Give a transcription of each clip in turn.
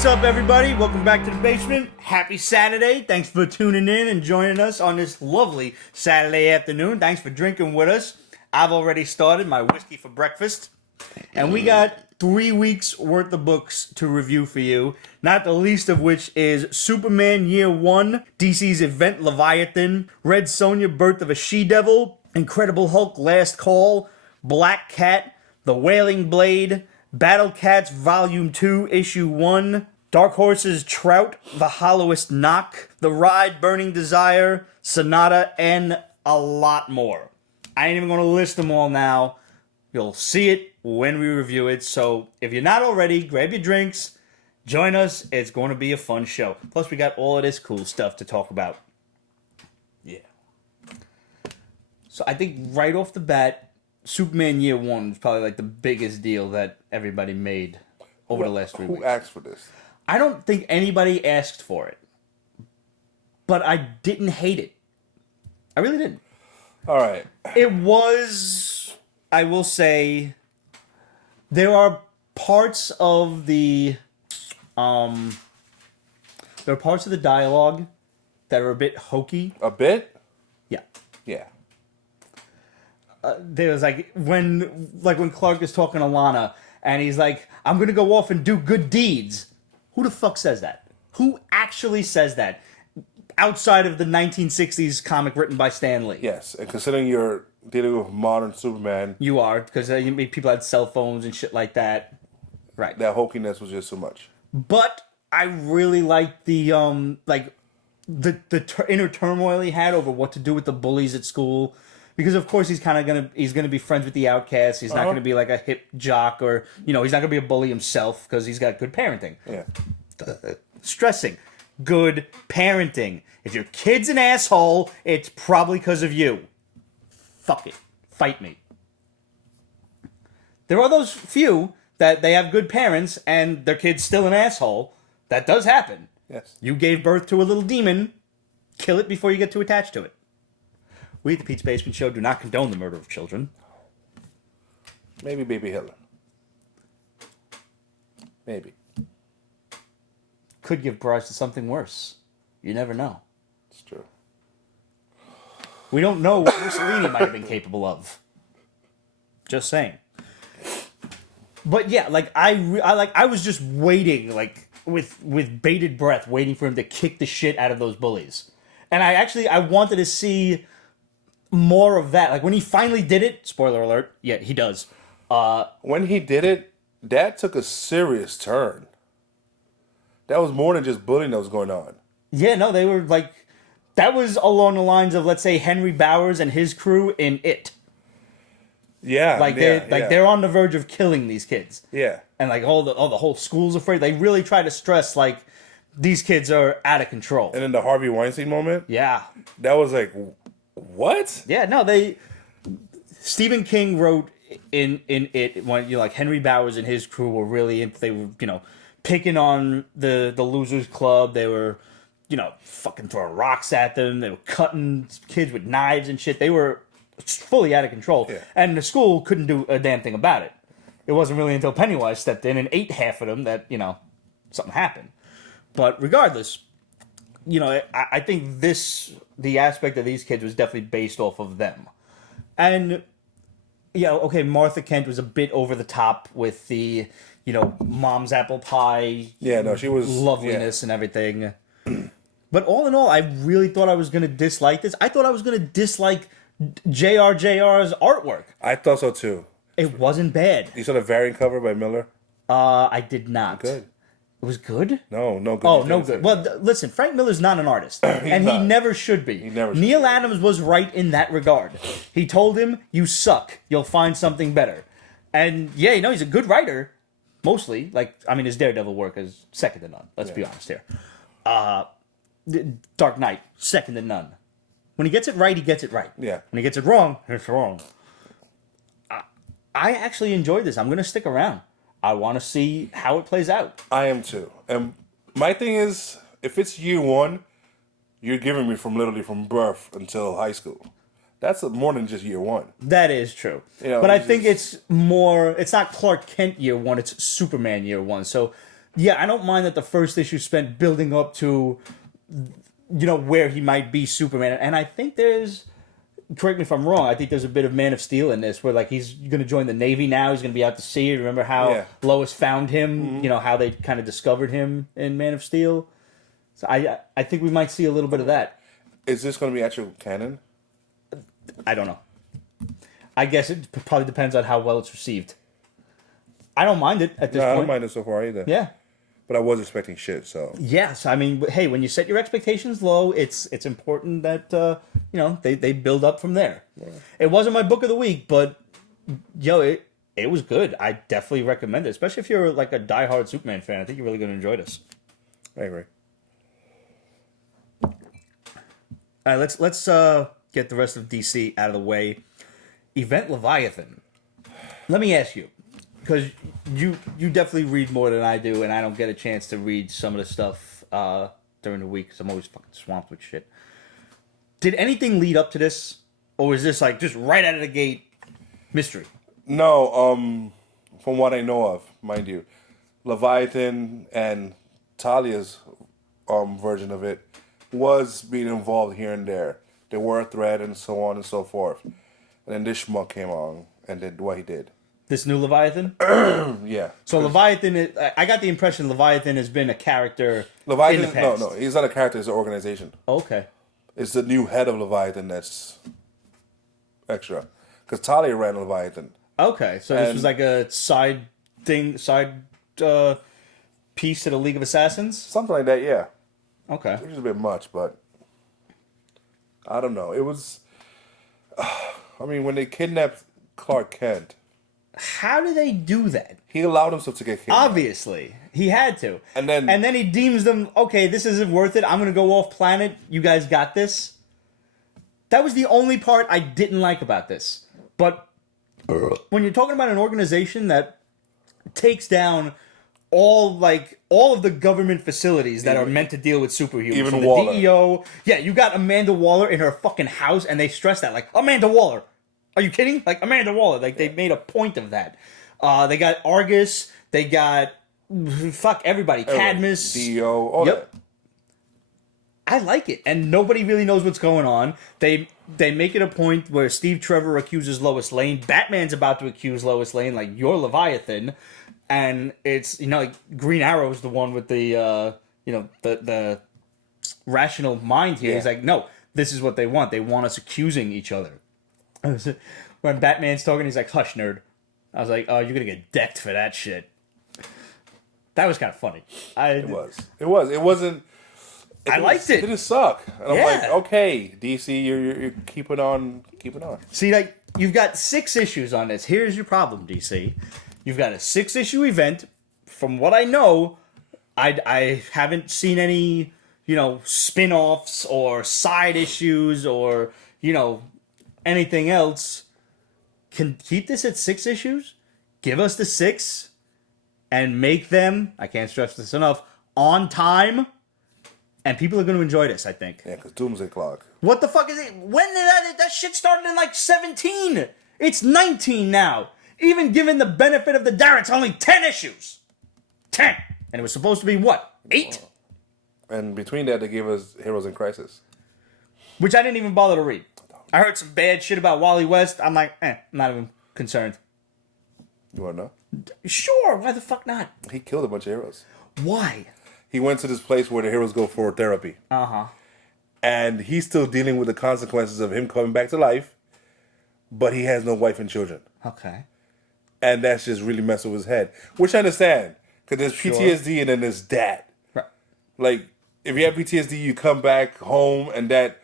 What's up, everybody? Welcome back to the basement. Happy Saturday. Thanks for tuning in and joining us on this lovely Saturday afternoon. Thanks for drinking with us. I've already started my whiskey for breakfast. And we got 3 weeks worth of books to review for you. Not the least of which is Superman Year 1, DC's Event Leviathan, Red Sonja Birth of a She-Devil, Incredible Hulk Last Call, Black Cat, The Wailing Blade, Battlecats Vol.2 Issue 1, Dark Horse's Trout, The Hollowest Knock, The Ride Burning Desire, Sonata, and a lot more. I ain't even going to list them all now. You'll see it when we review it. So if you're not already, grab your drinks, join us. It's going to be a fun show. Plus, we got all of this cool stuff to talk about. Yeah. So I think right off the bat, Superman Year 1 is probably like the biggest deal that everybody made over the last 3 weeks. Who asked for this? I don't think anybody asked for it. But I didn't hate it. I really didn't. All right. It was, I will say, there are parts of the dialogue that are a bit hokey. A bit? Yeah. Yeah. There was when Clark is talking to Lana and he's like, I'm going to go off and do good deeds. Who the fuck says that? Who actually says that? Outside of the 1960s comic written by Stan Lee. Yes, and considering you're dealing with modern Superman... You are, because people had cell phones and shit like that. Right. That hokiness was just too much. But I really liked the inner turmoil he had over what to do with the bullies at school. Because of course he's gonna be friends with the outcasts. He's not gonna be like a hip jock, or he's not gonna be a bully himself because he's got good parenting. Yeah. Stressing, good parenting. If your kid's an asshole, it's probably because of you. Fuck it, fight me. There are those few that they have good parents and their kid's still an asshole. That does happen. Yes. You gave birth to a little demon. Kill it before you get too attached to it. We at the Pete's Basement Show do not condone the murder of children. Maybe Baby Hitler. Maybe. Could give rise to something worse. You never know. It's true. We don't know what Mussolini might have been capable of. Just saying. But yeah, I was just waiting, with bated breath, waiting for him to kick the shit out of those bullies. And I wanted to see more of that. Like when he finally did it, spoiler alert, yeah, he does. When he did it, that took a serious turn. That was more than just bullying that was going on. Yeah, no, they were that was along the lines of, let's say, Henry Bowers and his crew in It. Yeah, they're on the verge of killing these kids. Yeah, and the whole school's afraid. They really try to stress these kids are out of control. And then the Harvey Weinstein moment. Yeah, that was like, what? Yeah, no, Stephen King wrote in It when Henry Bowers and his crew were really they were picking on the losers club. They were fucking throwing rocks at them. They were cutting kids with knives and shit. They were fully out of control. Yeah. And the school couldn't do a damn thing about it. It wasn't really until Pennywise stepped in and ate half of them that, something happened. But regardless, I think the aspect of these kids was definitely based off of them. And, okay, Martha Kent was a bit over the top with the, mom's apple pie. Yeah, no, she was... Loveliness and everything. But all in all, I really thought I was going to dislike this. I thought I was going to dislike JRJR's artwork. I thought so too. It wasn't bad. You saw the variant cover by Miller? I did not. Good. It was good? No good. Oh, no good. Well, listen, Frank Miller's not an artist. And he never should be. Neil Adams was right in that regard. He told him, you suck. You'll find something better. And yeah, he's a good writer. Mostly. His Daredevil work is second to none. Let's be honest here. Dark Knight, second to none. When he gets it right, he gets it right. Yeah. When he gets it wrong, it's wrong. I actually enjoyed this. I'm going to stick around. I want to see how it plays out. I am too. And my thing is, if it's year 1, you're giving me literally from birth until high school. That's more than just year 1. That is true. But I think it's not Clark Kent year 1, it's Superman year 1. So Yeah, I don't mind that the first issue spent building up to, where he might be Superman. And I think there's, correct me if I'm wrong, I think there's a bit of Man of Steel in this, where like he's going to join the Navy now. He's going to be out to sea. Remember how Lois found him? How they kind of discovered him in Man of Steel. So I think we might see a little bit of that. Is this going to be actual canon? I don't know. I guess it probably depends on how well it's received. I don't mind it at this point. I don't mind it so far either. Yeah. But I was expecting shit, so. Yes, I mean, hey, when you set your expectations low, it's important that, they build up from there. Yeah. It wasn't my book of the week, but, it was good. I definitely recommend it, especially if you're like a diehard Superman fan. I think you're really going to enjoy this. I agree. All right, let's get the rest of DC out of the way. Event Leviathan. Let me ask you, because you definitely read more than I do, and I don't get a chance to read some of the stuff during the week because I'm always fucking swamped with shit. Did anything lead up to this, or was this like just right out of the gate mystery? No, from what I know of, mind you, Leviathan and Talia's version of it was being involved here and there. There were a thread and so on and so forth. And then this schmuck came on and did what he did. This new Leviathan? Yeah. So Leviathan, I got the impression Leviathan has been a character Leviathan, in the past. No, he's not a character, it's an organization. Okay. It's the new head of Leviathan that's extra. Because Talia ran Leviathan. Okay, so this was like a side piece to the League of Assassins? Something like that, yeah. Okay. Which is a bit much, but I don't know. It was, when they kidnapped Clark Kent. How do they do that? He allowed himself to get kidnapped. Obviously. He had to. And then he deems them, okay, this isn't worth it. I'm going to go off planet. You guys got this. That was the only part I didn't like about this. But when you're talking about an organization that takes down all of the government facilities that are meant to deal with superheroes, even from the Waller. DEO, yeah, you got Amanda Waller in her fucking house, and they stress that, like, Amanda Waller. Are you kidding? Like, Amanda Waller. Like, they made a point of that. They got Argus. They got, fuck, everybody. Cadmus. DEO, all that. I like it. And nobody really knows what's going on. They make it a point where Steve Trevor accuses Lois Lane. Batman's about to accuse Lois Lane, like, you're Leviathan. And it's, like, Green Arrow's the one with the, the rational mind here. Yeah. He's like, no, this is what they want. They want us accusing each other. When Batman's talking, he's like, hush, nerd. I was like, oh, you're going to get decked for that shit. That was kind of funny. It was. It wasn't... I liked it. It didn't suck. And I'm like, okay, DC, you're keeping on. See, like, you've got 6 issues on this. Here's your problem, DC. You've got a 6-issue event. From what I know, I haven't seen any, spin-offs or side issues or, anything else. Can keep this at 6 issues. Give us the 6 and make them, I can't stress this enough, on time. And people are going to enjoy this, I think. Yeah, because Doomsday Clock. What the fuck is it? When did that shit started in like 17? It's 19 now. Even given the benefit of the doubt, it's only 10 issues. 10. And it was supposed to be what? 8? And between that, they gave us Heroes in Crisis. Which I didn't even bother to read. I heard some bad shit about Wally West. I'm like, I'm not even concerned. You want to know? Sure. Why the fuck not? He killed a bunch of heroes. Why? He went to this place where the heroes go for therapy. Uh-huh. And he's still dealing with the consequences of him coming back to life, but he has no wife and children. Okay. And that's just really messing with his head. Which I understand. Because there's PTSD and then there's that. Right. Like, if you have PTSD, you come back home and that...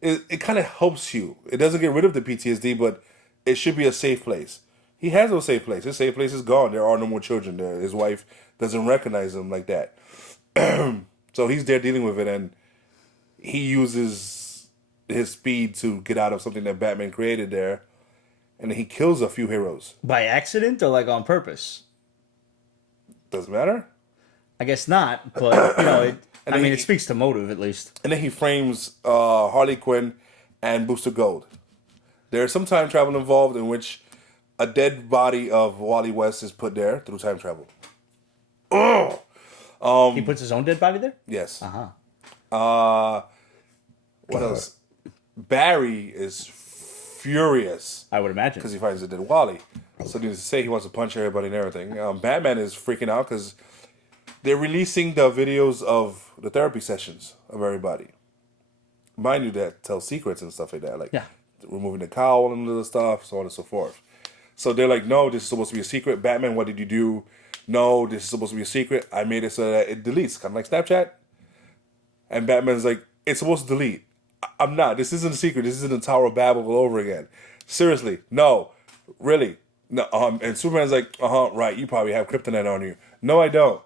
It kind of helps you. It doesn't get rid of the PTSD, but it should be a safe place. He has no safe place. His safe place is gone. There are no more children there. His wife doesn't recognize him like that. So he's there dealing with it, and he uses his speed to get out of something that Batman created there, and he kills a few heroes. By accident or like on purpose? Doesn't matter. I guess not, but it speaks to motive at least. And then he frames Harley Quinn and Booster Gold. There's some time travel involved in which a dead body of Wally West is put there through time travel. He puts his own dead body there? Yes. Uh-huh. What else? Barry is furious I would imagine. because he finds a dead Wally. So needless to say, he wants to punch everybody and everything. Batman is freaking out because they're releasing the videos of the therapy sessions of everybody. Mind you, that tell secrets and stuff like that, like removing the cowl and the stuff, so on and so forth. So they're like, no, this is supposed to be a secret. Batman, what did you do? No, this is supposed to be a secret. I made it so that it deletes, kind of like Snapchat. And Batman's like, it's supposed to delete. I'm not. This isn't a secret. This isn't a Tower of Babel all over again. Seriously, no, really, no. And Superman's like, right. You probably have kryptonite on you. No, I don't.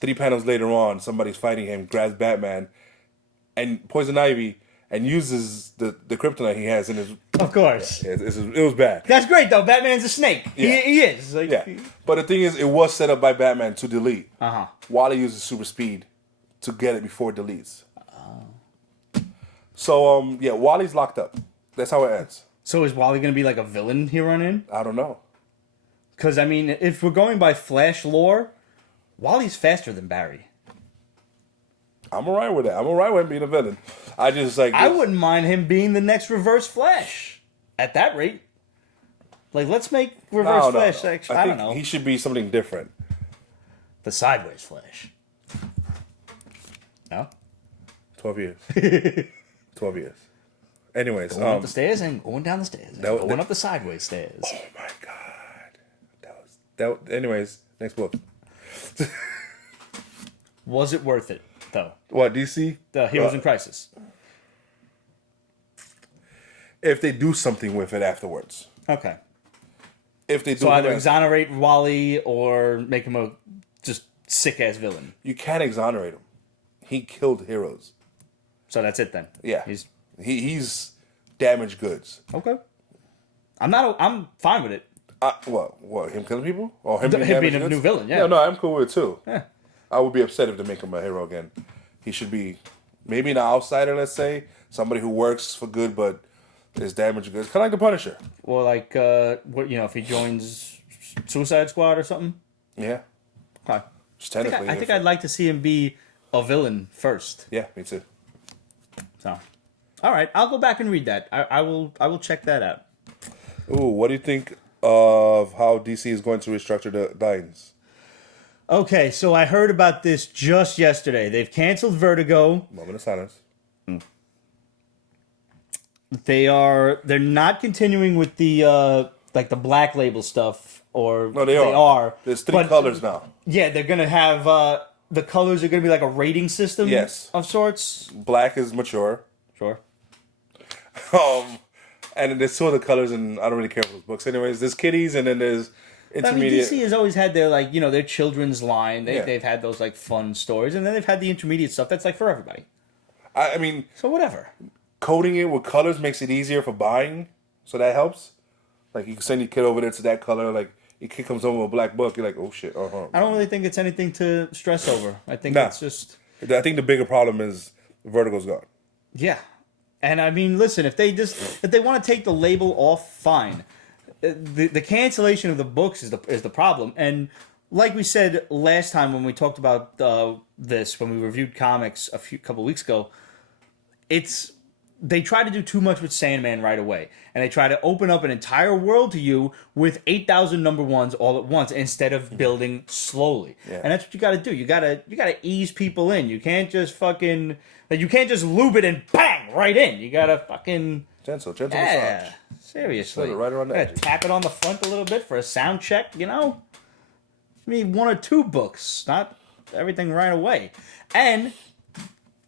3 panels later on, somebody's fighting him, grabs Batman, and Poison Ivy, and uses the kryptonite he has in his. Of course. It was bad. That's great, though. Batman's a snake. Yeah. He is. Like, Yeah. But the thing is, it was set up by Batman to delete. Uh-huh. Wally uses super speed to get it before it deletes. So, Wally's locked up. That's how it ends. So is Wally going to be like a villain here on in? I don't know. Because, I mean, if we're going by Flash lore, Wally's faster than Barry. I'm alright with that. I'm alright with him being a villain. I just like. I wouldn't mind him being the next Reverse Flash. At that rate. Like, let's make Reverse Flash. No. I don't know. He should be something different. The Sideways Flash. No? 12 years. 12 years. Anyways. Going up the stairs and going down the stairs. And going up the sideways stairs. Oh my god. Anyways, next book. Was it worth it, though? What, DC? The Heroes in Crisis. If they do something with it afterwards. Okay. If they do So either exonerate Wally or make him a just sick-ass villain. You can't exonerate him. He killed heroes. So that's it then. Yeah. He's damaged goods. Okay. I'm fine with it. What? Him killing people? Or him Being a new villain, yeah. Yeah, no, I'm cool with it too. Yeah. I would be upset if they make him a hero again. He should be maybe an outsider, let's say. Somebody who works for good but is damaged goods. Kind of like the Punisher. Or like, if he joins Suicide Squad or something. Yeah. Okay. Just technically. I think I'd like to see him be a villain first. Yeah, me too. So, all right, I'll go back and read that. I will check that out. Ooh, what do you think of how DC is going to restructure the lines? Okay, so I heard about this just yesterday. They've canceled Vertigo. Moment of silence. They're not continuing with the the Black Label stuff, or No, they are. There's 3 colors now. Yeah, they're gonna have the colors are gonna be like a rating system. Yes. Of sorts. Black is mature. Sure. And then there's 2 other colors, and I don't really care for those books. Anyways, there's kiddies, and then there's intermediate. I mean, DC has always had their their children's line. Yeah. They've had those fun stories, and then they've had the intermediate stuff that's for everybody. I mean, So whatever. coding it with colors makes it easier for buying, so that helps. Like, you can send your kid over there to that color. Like, your kid comes home with a black book, you're like, oh shit. I don't really think it's anything to stress over. I think Nah. it's just. I think the bigger problem is Vertigo's gone. Yeah. And I mean, listen, if they want to take the label off, fine. The cancellation of the books is the problem. And like we said last time when we talked about this, when we reviewed comics a couple weeks ago, they try to do too much with Sandman right away. And they try to open up an entire world to you with 8,000 number ones all at once instead of building slowly. Yeah. And that's what you got to do. You got to ease people in. You can't just you can't just lube it and bang right in. You got to fucking Gentle yeah, massage. seriously. Right around the edges. Tap it on the front a little bit for a sound check, I mean, 1 or 2 books, not everything right away. And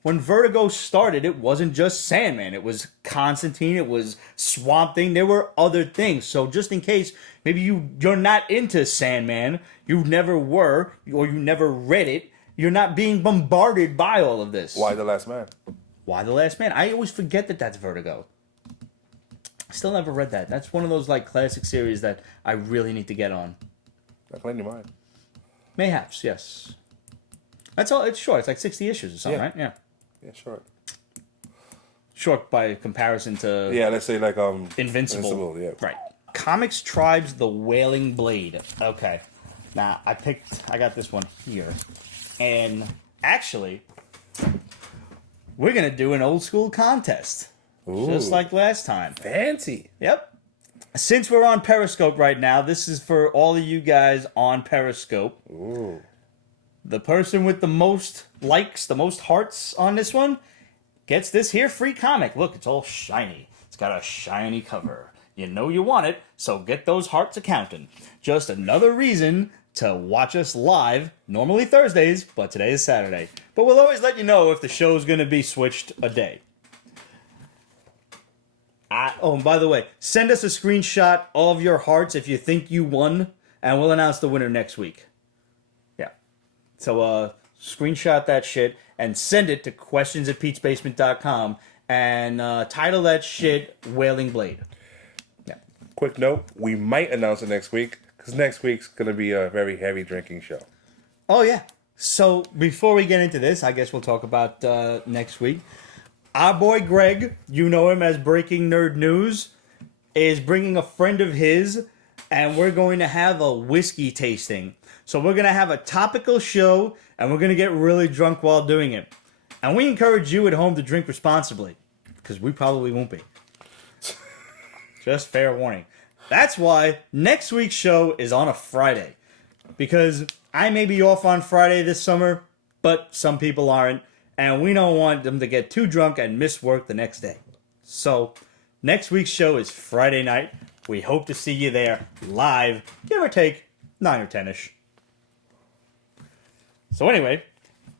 when Vertigo started, it wasn't just Sandman. It was Constantine. It was Swamp Thing. There were other things. So just in case maybe you're not into Sandman, you never were, or you never read it, you're not being bombarded by all of this. Why the Last Man? Why the Last Man? I always forget that that's Vertigo. Still never read that. That's one of those classic series that I really need to get on. Not clean your mind. Mayhaps, yes. That's all. It's short. It's like 60 issues or something, Yeah. right? Yeah. Yeah, short. Short by comparison to Yeah, let's say Invincible. Yeah. Right. Comics Tribes: The Wailing Blade. Okay. Now, I got this one here. And actually, we're going to do an old school contest. Ooh. Just like last time. Fancy. Yep. Since we're on Periscope right now, this is for all of you guys on Periscope. Ooh. The person with the most likes, the most hearts on this one, gets this here free comic. Look, it's all shiny. It's got a shiny cover. You know you want it, so get those hearts a-counting. Just another reason to watch us live, normally Thursdays, but today is Saturday. But we'll always let you know if the show's going to be switched a day. And by the way, send us a screenshot of your hearts if you think you won, and we'll announce the winner next week. Yeah. So, screenshot that shit and send it to questions@petesbasement.com and title that shit Wailing Blade. Yeah. Quick note, we might announce it next week, because next week's going to be a very heavy drinking show. Oh, yeah. So, before we get into this, I guess we'll talk about next week. Our boy Greg, you know him as Breaking Nerd News, is bringing a friend of his, and we're going to have a whiskey tasting. So we're going to have a topical show, and we're going to get really drunk while doing it. And we encourage you at home to drink responsibly, because we probably won't be. Just fair warning. That's why next week's show is on a Friday, because I may be off on Friday this summer, but some people aren't. And we don't want them to get too drunk and miss work the next day. So, next week's show is Friday night. We hope to see you there live, give or take 9 or 10-ish. So anyway,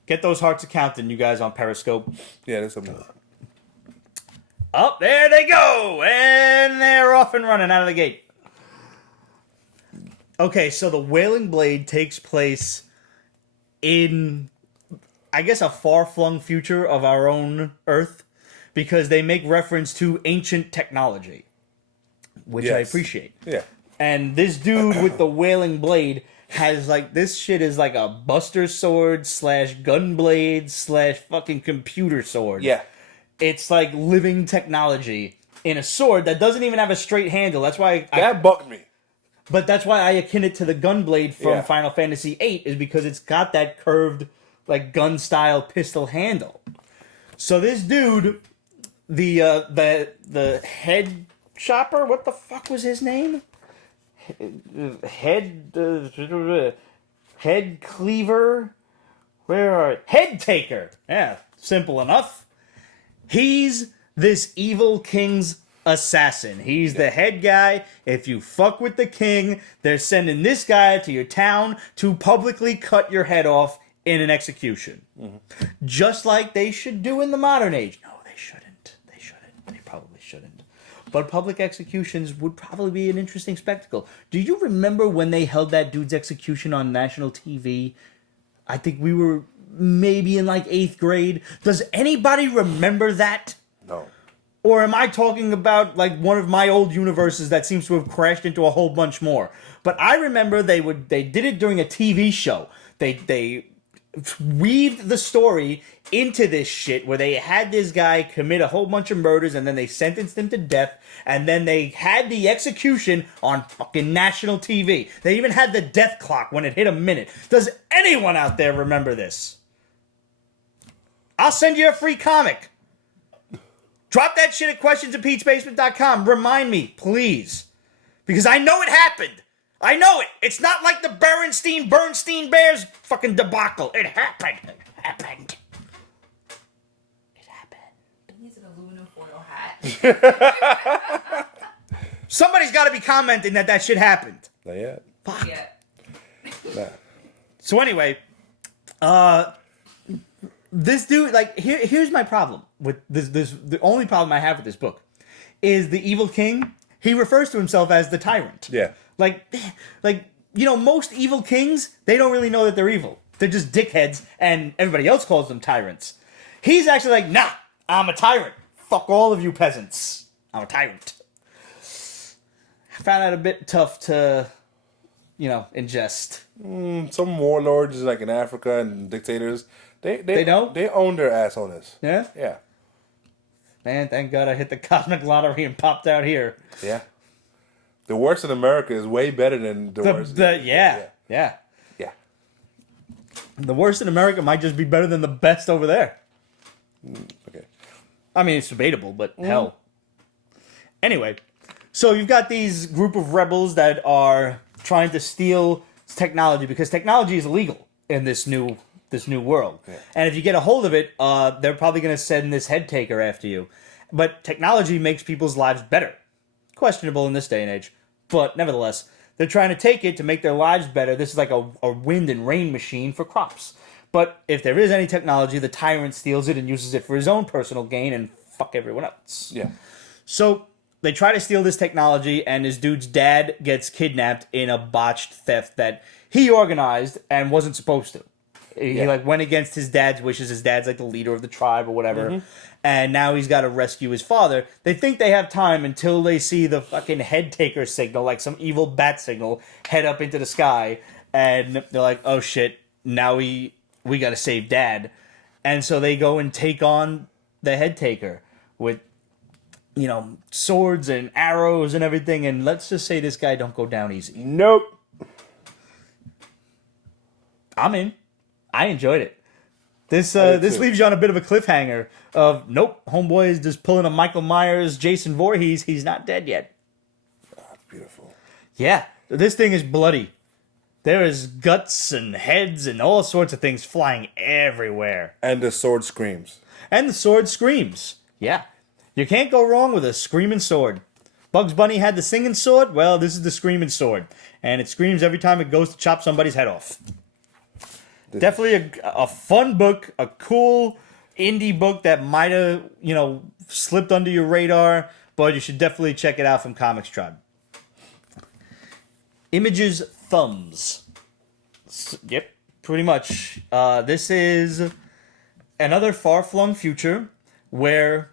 get those hearts a-counting, you guys on Periscope. Yeah, there's something. Up there they go! And they're off and running out of the gate. Okay, so the Wailing Blade takes place in, I guess, a far-flung future of our own Earth, because they make reference to ancient technology, which I appreciate. Yeah. And this dude with the Wailing Blade has, like, this shit is like a buster sword / gun blade / fucking computer sword. Yeah. It's like living technology in a sword that doesn't even have a straight handle. That's why That bugged me. But that's why I akin it to the gun blade from Yeah. Final Fantasy VIII, is because it's got that curved, like, gun-style pistol handle. So this dude, the head chopper, what the fuck was his name? Head cleaver? Head taker. Yeah, simple enough. He's this evil king's assassin. He's the head guy. If you fuck with the king, they're sending this guy to your town to publicly cut your head off in an execution. Mm-hmm. Just like they should do in the modern age. No, they shouldn't. They shouldn't. They probably shouldn't. But public executions would probably be an interesting spectacle. Do you remember when they held that dude's execution on national TV? I think we were maybe in like 8th grade. Does anybody remember that? No. Or am I talking about like one of my old universes that seems to have crashed into a whole bunch more? But I remember they did it during a TV show. They weaved the story into this shit where they had this guy commit a whole bunch of murders and then they sentenced him to death, and then they had the execution on fucking national TV. They even had the death clock when it hit a minute. Does anyone out there remember this? I'll send you a free comic. Drop that shit at questions@petesbasement.com. Remind me, please. Because I know it happened. I know it. It's not like the Bernstein Bears fucking debacle. It happened. It happened. It happened. He's an aluminum foil hat. Somebody's got to be commenting that shit happened. Not yet. Fuck. Yeah. Nah. So anyway, this dude, like, here's my problem with this. The only problem I have with this book is the evil king. He refers to himself as the tyrant. Yeah. Like, you know, most evil kings, they don't really know that they're evil. They're just dickheads, and everybody else calls them tyrants. He's actually like, nah, I'm a tyrant. Fuck all of you peasants. I'm a tyrant. I found that a bit tough to, you know, ingest. Some warlords like in Africa and dictators, they know? They own their assholeness. Yeah? Yeah. Man, thank God I hit the cosmic lottery and popped out here. Yeah. The worst in America is way better than the worst. Yeah. The worst in America might just be better than the best over there. Okay. I mean, it's debatable, but hell. Anyway, so you've got these group of rebels that are trying to steal technology because technology is illegal in this new world. Yeah. And if you get a hold of it, they're probably going to send this head taker after you. But technology makes people's lives better. Questionable in this day and age. But nevertheless, they're trying to take it to make their lives better. This is like a wind and rain machine for crops. But if there is any technology, the tyrant steals it and uses it for his own personal gain and fuck everyone else. Yeah. So they try to steal this technology, and this dude's dad gets kidnapped in a botched theft that he organized and wasn't supposed to. He like went against his dad's wishes. His dad's like the leader of the tribe or whatever. And now he's got to rescue his father. They think they have time until they see the fucking head taker signal, like some evil bat signal, head up into the sky. And they're like, oh shit, now we got to save dad. And so they go and take on the head taker with, you know, swords and arrows and everything. And let's just say this guy don't go down easy. Nope. I'm in. I enjoyed it. This leaves you on a bit of a cliffhanger of, nope, homeboy is just pulling a Michael Myers, Jason Voorhees. He's not dead yet. Oh, beautiful. Yeah, this thing is bloody. There is guts and heads and all sorts of things flying everywhere. And the sword screams. And the sword screams. Yeah. You can't go wrong with a screaming sword. Bugs Bunny had the singing sword. Well, this is the screaming sword. And it screams every time it goes to chop somebody's head off. Definitely a fun book, a cool indie book that might have, you know, slipped under your radar, but you should definitely check it out from Comics Tribe. Image's Thumbs. Yep, pretty much. This is another far-flung future where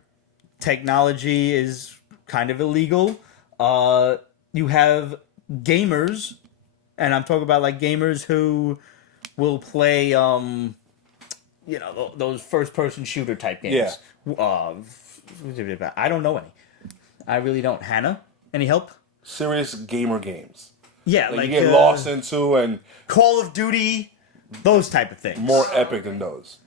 technology is kind of illegal. You have gamers, and I'm talking about like gamers who will play, you know, those first-person shooter type games. Yeah. I don't know any. I really don't. Hannah, any help? Serious gamer games. Yeah, Like you get lost into and Call of Duty, those type of things. more epic than those.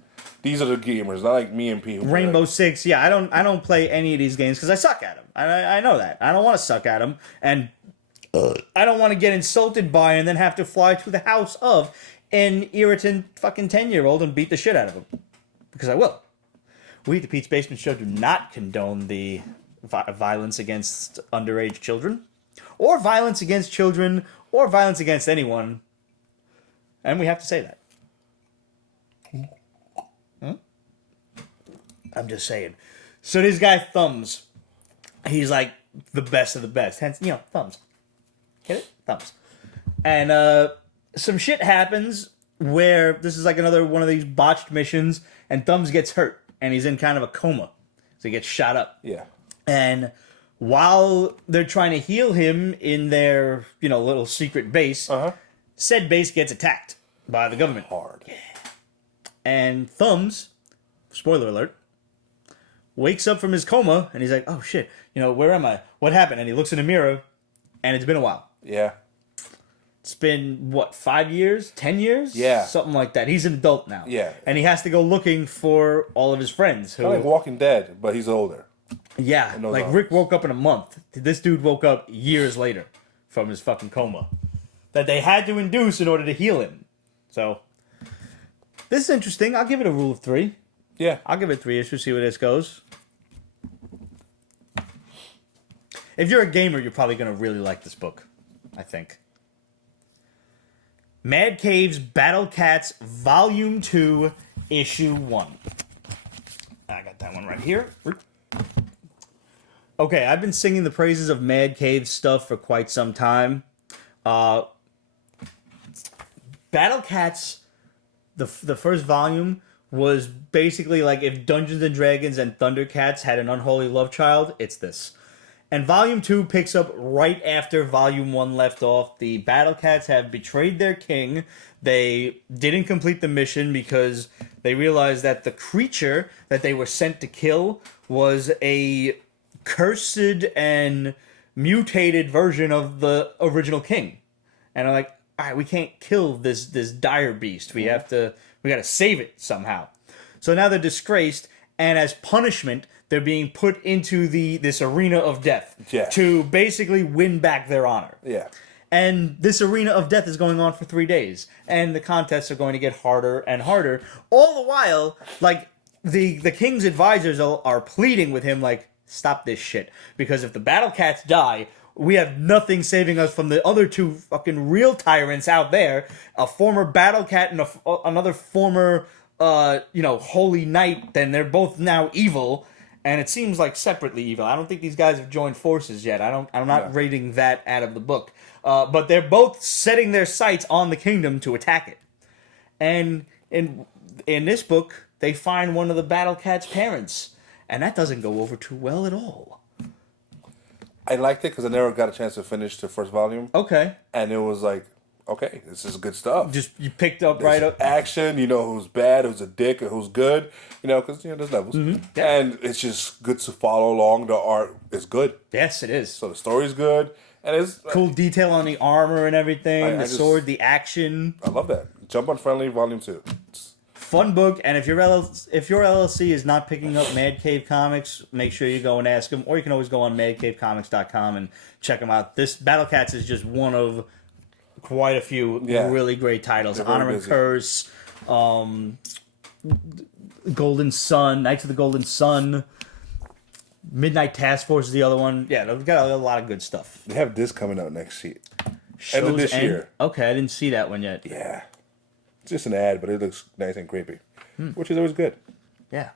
These are the gamers, not like me and P. Rainbow Six. Yeah, I don't play any of these games because I suck at them. I know that. I don't want to suck at them, and I don't want to get insulted by and then have to fly to the house of an irritant fucking 10-year-old and beat the shit out of him. Because I will. We at the Pete's Basement Show do not condone the violence against underage children, or violence against children, or violence against anyone. And we have to say that. I'm just saying. So this guy, Thumbs, he's like the best of the best. Hence, you know, Thumbs. Get it? Thumbs. And some shit happens where this is like another one of these botched missions, and Thumbs gets hurt, and he's in kind of a coma. So he gets shot up. Yeah. And while they're trying to heal him in their, you know, little secret base, said base gets attacked by the government. Hard. And Thumbs, spoiler alert, wakes up from his coma, and he's like, oh shit, you know, where am I? What happened? And he looks in the mirror, and it's been a while. Yeah. It's been, what, 5 years? 10 years? Yeah. Something like that. He's an adult now. Yeah. And he has to go looking for all of his friends. Who, Kind of like Walking Dead, but he's older. yeah, no like dogs. Rick woke up in a month. This dude woke up years later from his fucking coma. That they had to induce in order to heal him. So, this is interesting. I'll give it a rule of 3. Yeah. I'll give it 3 issues, see where this goes. If you're a gamer, you're probably going to really like this book, I think. Mad Cave's Battlecats Vol.2, Issue 1. I got that one right here. Okay, I've been singing the praises of Mad Cave's stuff for quite some time. Battlecats, the first volume, was basically like if Dungeons and Dragons and Thundercats had an unholy love child, it's this. And Volume 2 picks up right after Volume 1 left off. The Battlecats have betrayed their king. They didn't complete the mission because they realized that the creature that they were sent to kill was a cursed and mutated version of the original king. And they're like, all right, we can't kill this dire beast. We got to save it somehow. So now they're disgraced, and as punishment, they're being put into this arena of death to basically win back their honor. Yeah. And this arena of death is going on for 3 days, and the contests are going to get harder and harder. All the while, like the king's advisors are pleading with him, like, stop this shit, because if the Battlecats die, we have nothing saving us from the other two fucking real tyrants out there, a former Battlecat and another former, holy knight. Then they're both now evil, and it seems like separately evil. I don't think these guys have joined forces yet. I'm not rating that out of the book. But they're both setting their sights on the kingdom to attack it. And in this book, they find one of the Battlecats' parents, and that doesn't go over too well at all. I liked it because I never got a chance to finish the first volume. Okay. And it was like, okay, this is good stuff. Just you picked up right up action. You know who's bad, who's a dick, and who's good. Because there's levels, and it's just good to follow along. The art is good. Yes, it is. So the story's good, and it's cool detail on the armor and everything. The sword, the action. I love that. Jump on Friendly Volume 2. Fun book, and if your LLC is not picking up Mad Cave Comics, make sure you go and ask them, or you can always go on madcavecomics.com and check them out. This Battlecats is just one of quite a few really great titles. Honor and Curse, Golden Sun, Knights of the Golden Sun, Midnight Task Force is the other one. Yeah, they've got a lot of good stuff. They have this coming out next year. End of this year. Okay, I didn't see that one yet. Yeah. It's just an ad, but it looks nice and creepy, which is always good. Yeah.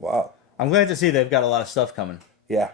Wow. I'm glad to see they've got a lot of stuff coming. Yeah.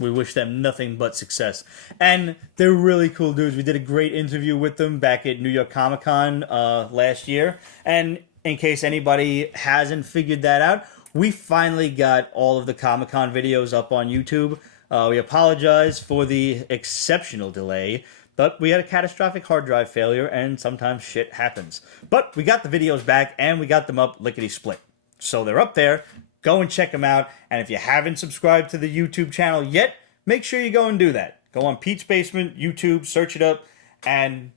We wish them nothing but success. And they're really cool dudes. We did a great interview with them back at New York Comic Con last year. And in case anybody hasn't figured that out, we finally got all of the Comic Con videos up on YouTube. We apologize for the exceptional delay, but we had a catastrophic hard drive failure, and sometimes shit happens. But we got the videos back, and we got them up lickety-split. So they're up there. Go and check them out. And if you haven't subscribed to the YouTube channel yet, make sure you go and do that. Go on Pete's Basement, YouTube, search it up, and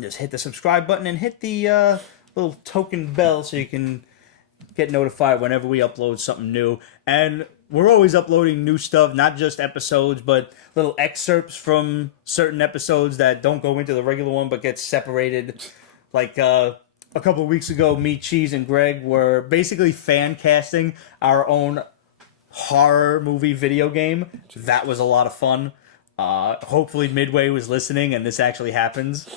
just hit the subscribe button and hit the little token bell so you can get notified whenever we upload something new. And we're always uploading new stuff, not just episodes, but little excerpts from certain episodes that don't go into the regular one but get separated. Like a couple of weeks ago, me, Cheese, and Greg were basically fan casting our own horror movie video game. That was a lot of fun. Hopefully Midway was listening and this actually happens.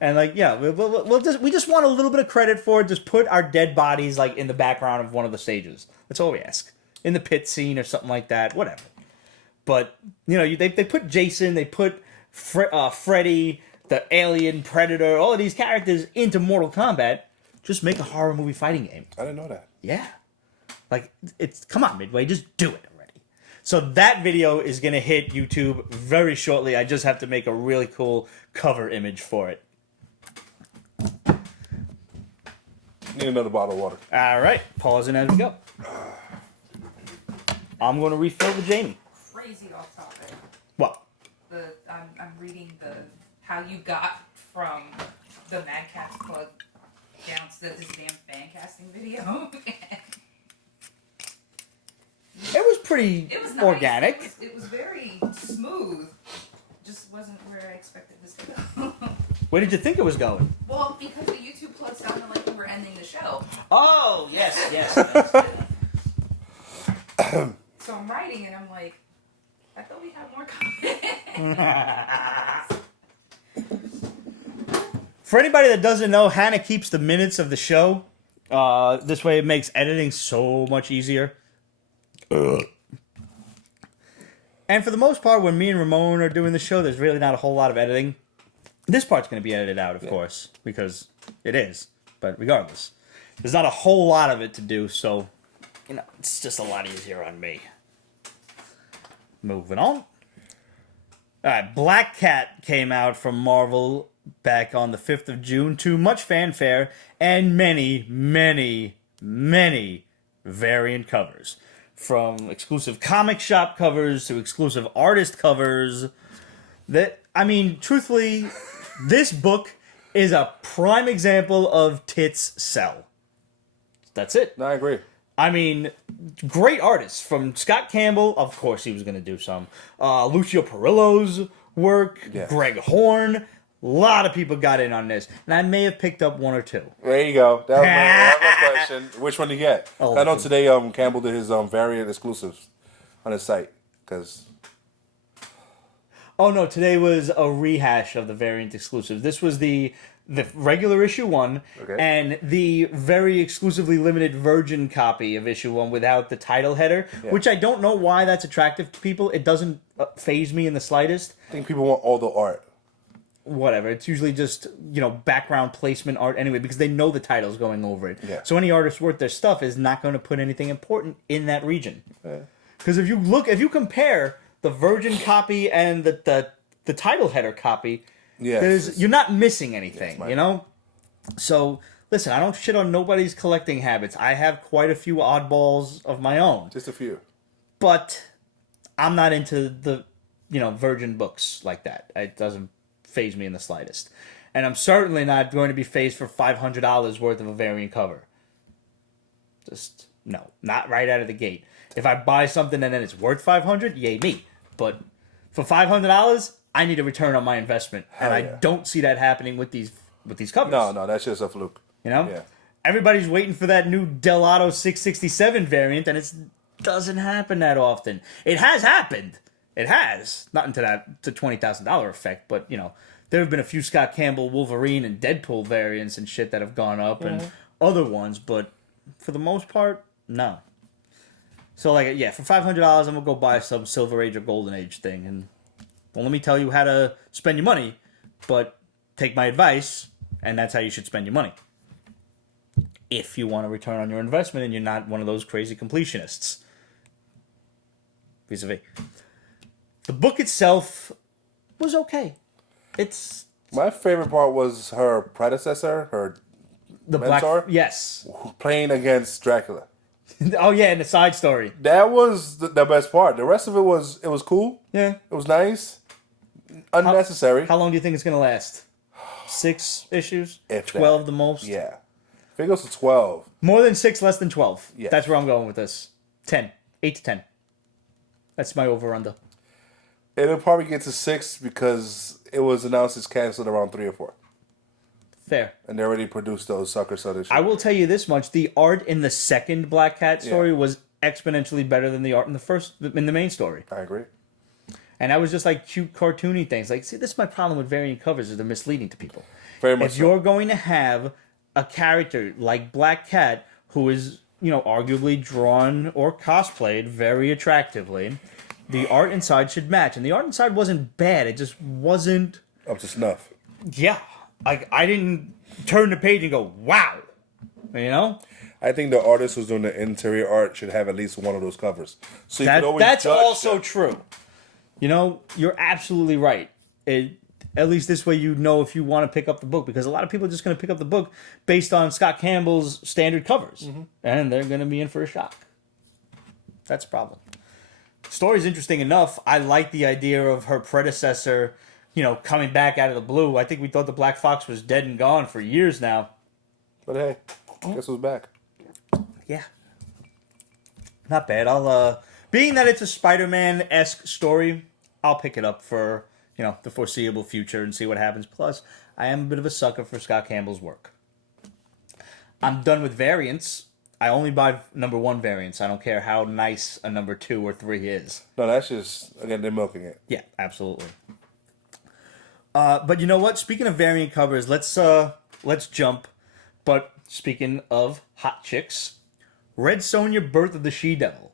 And we just want a little bit of credit for it. Just put our dead bodies like in the background of one of the stages. That's all we ask. In the pit scene or something like that, whatever. But they put Jason, they put Freddy, the Alien, Predator, all of these characters into Mortal Kombat. Just make a horror movie fighting game. I didn't know that. Yeah. Come on, Midway, just do it already. So that video is going to hit YouTube very shortly. I just have to make a really cool cover image for it. Need another bottle of water. All right, pausing as we go. I'm going to refill the Jamie. Crazy off topic. What? I'm reading how you got from the Mad Catz plug down to this damn fan casting video. It was pretty nice. organic. It was very smooth. Just wasn't where I expected this to go. Where did you think it was going? Well, because the YouTube plug sounded like we were ending the show. Oh, yes. So I'm writing and I'm like, I thought we had more comments. For anybody that doesn't know, Hannah keeps the minutes of the show. This way it makes editing so much easier. And for the most part, when me and Ramon are doing the show, there's really not a whole lot of editing. This part's going to be edited out, of course, because it is. But regardless, there's not a whole lot of it to do, so it's just a lot easier on me. Moving on. Alright, Black Cat came out from Marvel back on the 5th of June to much fanfare and many, many, many variant covers. From exclusive comic shop covers to exclusive artist covers. I mean, truthfully, this book is a prime example of tits sell. That's it. No, I agree. I mean, great artists from Scott Campbell. Of course, he was going to do some. Lucio Perillo's work. Yes. Greg Horn. A lot of people got in on this, and I may have picked up one or two. There you go. That was my question. Which one did you get? Oh, I know today Campbell did his variant exclusives on his site because. Oh no! Today was a rehash of the variant exclusives. This was the regular issue 1 and the very exclusively limited Virgin copy of issue 1 without the title header, which I don't know why that's attractive to people. It doesn't faze me in the slightest. I think people want all the art. Whatever. It's usually just, background placement art anyway, because they know the title's going over it. Yeah. So any artist worth their stuff is not going to put anything important in that region. Because if you compare the Virgin copy and the title header copy, you're not missing anything, So, listen, I don't shit on nobody's collecting habits. I have quite a few oddballs of my own. Just a few. But I'm not into the, Virgin books like that. It doesn't faze me in the slightest. And I'm certainly not going to be phased for $500 worth of a variant cover. Just, no. Not right out of the gate. If I buy something and then it's worth $500, yay me. But for $500... I need a return on my investment, and I don't see that happening with these covers. No, that's just a fluke. Yeah. Everybody's waiting for that new Delato 667 variant, and it doesn't happen that often. It has happened. It has, not into the $20,000 effect, but there have been a few Scott Campbell, Wolverine, and Deadpool variants and shit that have gone up, and other ones, but for the most part, no. So for $500, I'm gonna go buy some Silver Age or Golden Age thing, and. Well, let me tell you how to spend your money, but take my advice, and that's how you should spend your money. If you want a return on your investment and you're not one of those crazy completionists. Vis-a-vis. The book itself was okay. My favorite part was her predecessor, her mentor. Yes. Playing against Dracula. Oh, yeah, and the side story. That was the best part. The rest of it was cool. Yeah. It was nice. Unnecessary. How long do you think it's going to last? 6 issues? If 12 the most? Yeah. If it goes to 12. More than 6, less than 12. Yeah. That's where I'm going with this. 10. 8 to 10. That's my over-under. It'll probably get to 6 because it was announced it's canceled around 3 or 4. Fair. And they already produced those suckers. So I will tell you this much. The art in the second Black Cat story was exponentially better than the art in the main story. I agree. And that was just like cute cartoony things. See, this is my problem with variant covers is they're misleading to people. Very much If you're going to have a character like Black Cat who is, arguably drawn or cosplayed very attractively, the art inside should match. And the art inside wasn't bad. It just wasn't... Up to snuff. Yeah. I didn't turn the page and go, wow. I think the artist who's doing the interior art should have at least one of those covers. So you can always that's judge also them. true. You're absolutely right. At least this way if you want to pick up the book, because a lot of people are just going to pick up the book based on Scott Campbell's standard covers, and they're going to be in for a shock. That's a problem. The story's interesting enough. I like the idea of her predecessor, coming back out of the blue. I think we thought the Black Fox was dead and gone for years now. But hey, guess who's back? Yeah. Not bad. Being that it's a Spider-Man-esque story, I'll pick it up for, the foreseeable future and see what happens. Plus, I am a bit of a sucker for Scott Campbell's work. I'm done with variants. I only buy number 1 variants. I don't care how nice a number 2 or 3 is. No, that's just, again, they're milking it. Yeah, absolutely. But you know what? Speaking of variant covers, let's jump. But speaking of hot chicks, Red Sonja, Birth of the She-Devil.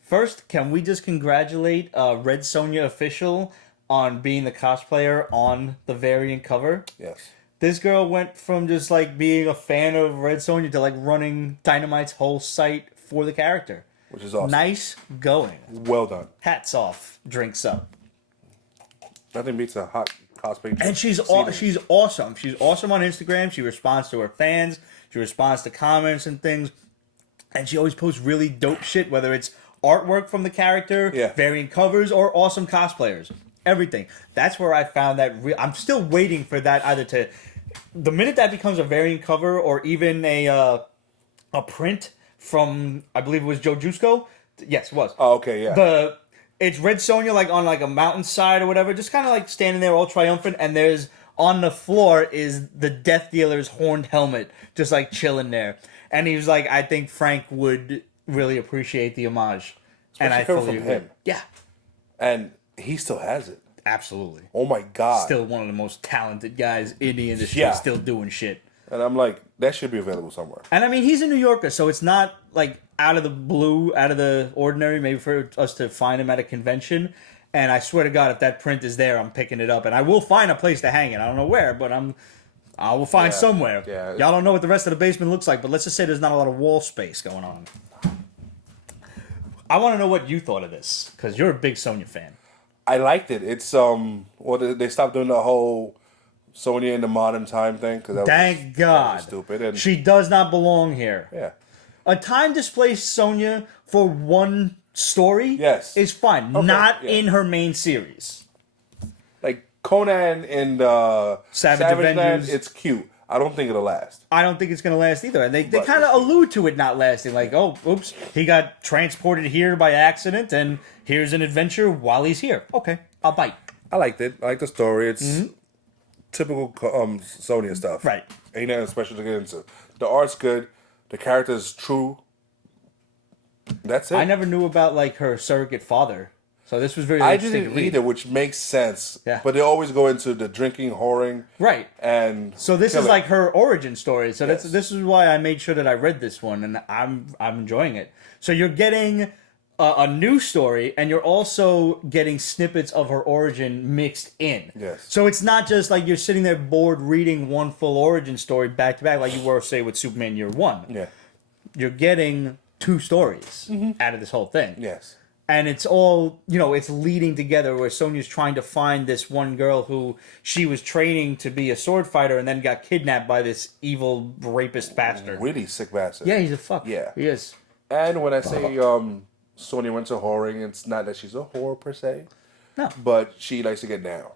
First, can we just congratulate Red Sonja official on being the cosplayer on the variant cover? Yes. This girl went from just being a fan of Red Sonja to running Dynamite's whole site for the character. Which is awesome. Nice going. Well done. Hats off. Drinks up. Nothing beats a hot cosplay. And she's awesome. She's awesome on Instagram. She responds to her fans. She responds to comments and things. And she always posts really dope shit, whether it's artwork from the character, variant covers, or awesome cosplayers. Everything. That's where I found that. I'm still waiting for that either to, the minute that becomes a variant cover or even a print from, I believe it was Joe Jusko. Yes, it was. Oh, okay, yeah. It's Red Sonja like on like a mountainside or whatever, just kind of like standing there all triumphant, and there's on the floor is the Death Dealer's horned helmet, just like chilling there. And he was like, I think Frank would really appreciate the homage. And I coming fully from agree. him. Yeah, And he still has it. absolutely. Oh my God. Still one of the most talented guys in the industry, Yeah. still doing shit. And I'm like, that should be available somewhere. And I mean, he's a New Yorker, so it's not like out of the blue, out of the ordinary, maybe for us to find him at a convention. And I swear to God, if that print is there, I'm picking it up. And I will find a place to hang it. I don't know where, but I will find somewhere. Yeah. Y'all don't know what the rest of the basement looks like, but let's just say there's not a lot of wall space going on. I want to know what you thought of this, because you're a big Sonja fan. I liked it. It's they stopped doing the whole Sonja in the modern time thing because Thank God. That was stupid. And She does not belong here. yeah, A time displaced Sonja for one story Yes. is fine. Okay, Not yeah. in her main series. like Conan in the Savage Land, Avengers. it's cute. I don't think it'll last. I don't think it's going to last either. And they But kind of it's- allude to it not lasting. Like, oh, oops, he got transported here by accident, and here's an adventure while he's here. Okay, I'll bite. I liked it. I like the story. It's typical Sonja stuff. Right. Ain't nothing special to get into. The art's good. The character's true. That's it. I never knew about, like, her surrogate father. So this was very I interesting didn't to read. either, which makes sense. Yeah. But they always go into the drinking, whoring, Right. and So this is killing. like her origin story. So Yes. this is why I made sure that I read this one, and I'm enjoying it. So you're getting a new story, and you're also getting snippets of her origin mixed in. Yes. So it's not just like you're sitting there bored reading one full origin story back to back, like you were, say, with Superman Year One. Yeah. You're getting two stories out of this whole thing. Yes. And it's all, it's leading together where Sonja's trying to find this one girl who she was training to be a sword fighter and then got kidnapped by this evil rapist bastard. Really sick bastard. Yeah, he's a fuck. Yeah. He is. And when I say Sonja went to whoring, it's not that she's a whore per se, No. but she likes to get down.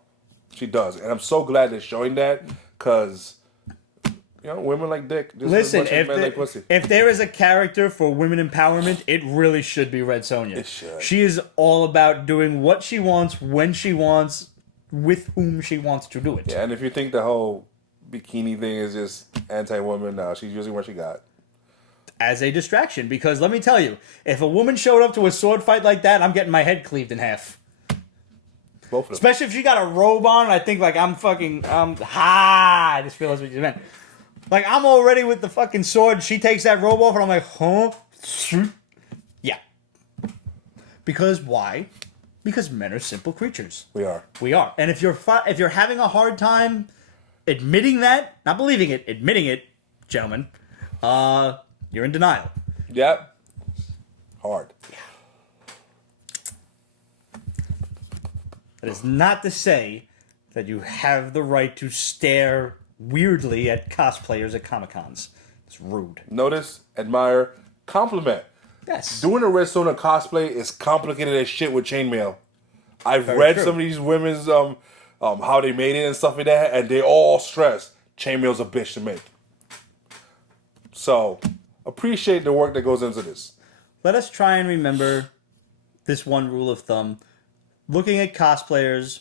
She does, and I'm so glad they're showing that because women like dick. Just Listen, as much as men like pussy. if there is a character for women empowerment, it really should be Red Sonja. It should. She is all about doing what she wants, when she wants, with whom she wants to do it. Yeah, and if you think the whole bikini thing is just anti-woman, no, she's using what she got. As a distraction, because let me tell you, if a woman showed up to a sword fight like that, I'm getting my head cleaved in half. Both of them. Especially if she got a robe on, I think like I just realized what you meant. Like I'm already with the fucking sword. She takes that robe off, and I'm like, huh? Yeah. Because why? Because men are simple creatures. We are. We are. And if you're having a hard time admitting that, not believing it, admitting it, gentlemen, you're in denial. Yep. Hard. That is not to say that you have the right to stare weirdly at cosplayers at Comic-Cons. It's rude. Notice, admire, compliment. Yes. Doing a Red Sonja cosplay is complicated as shit with chainmail. I've Very read true. some of these women's how they made it and stuff like that, and they all stress chainmail's a bitch to make. So appreciate the work that goes into this. Let us try and remember this one rule of thumb. Looking at cosplayers,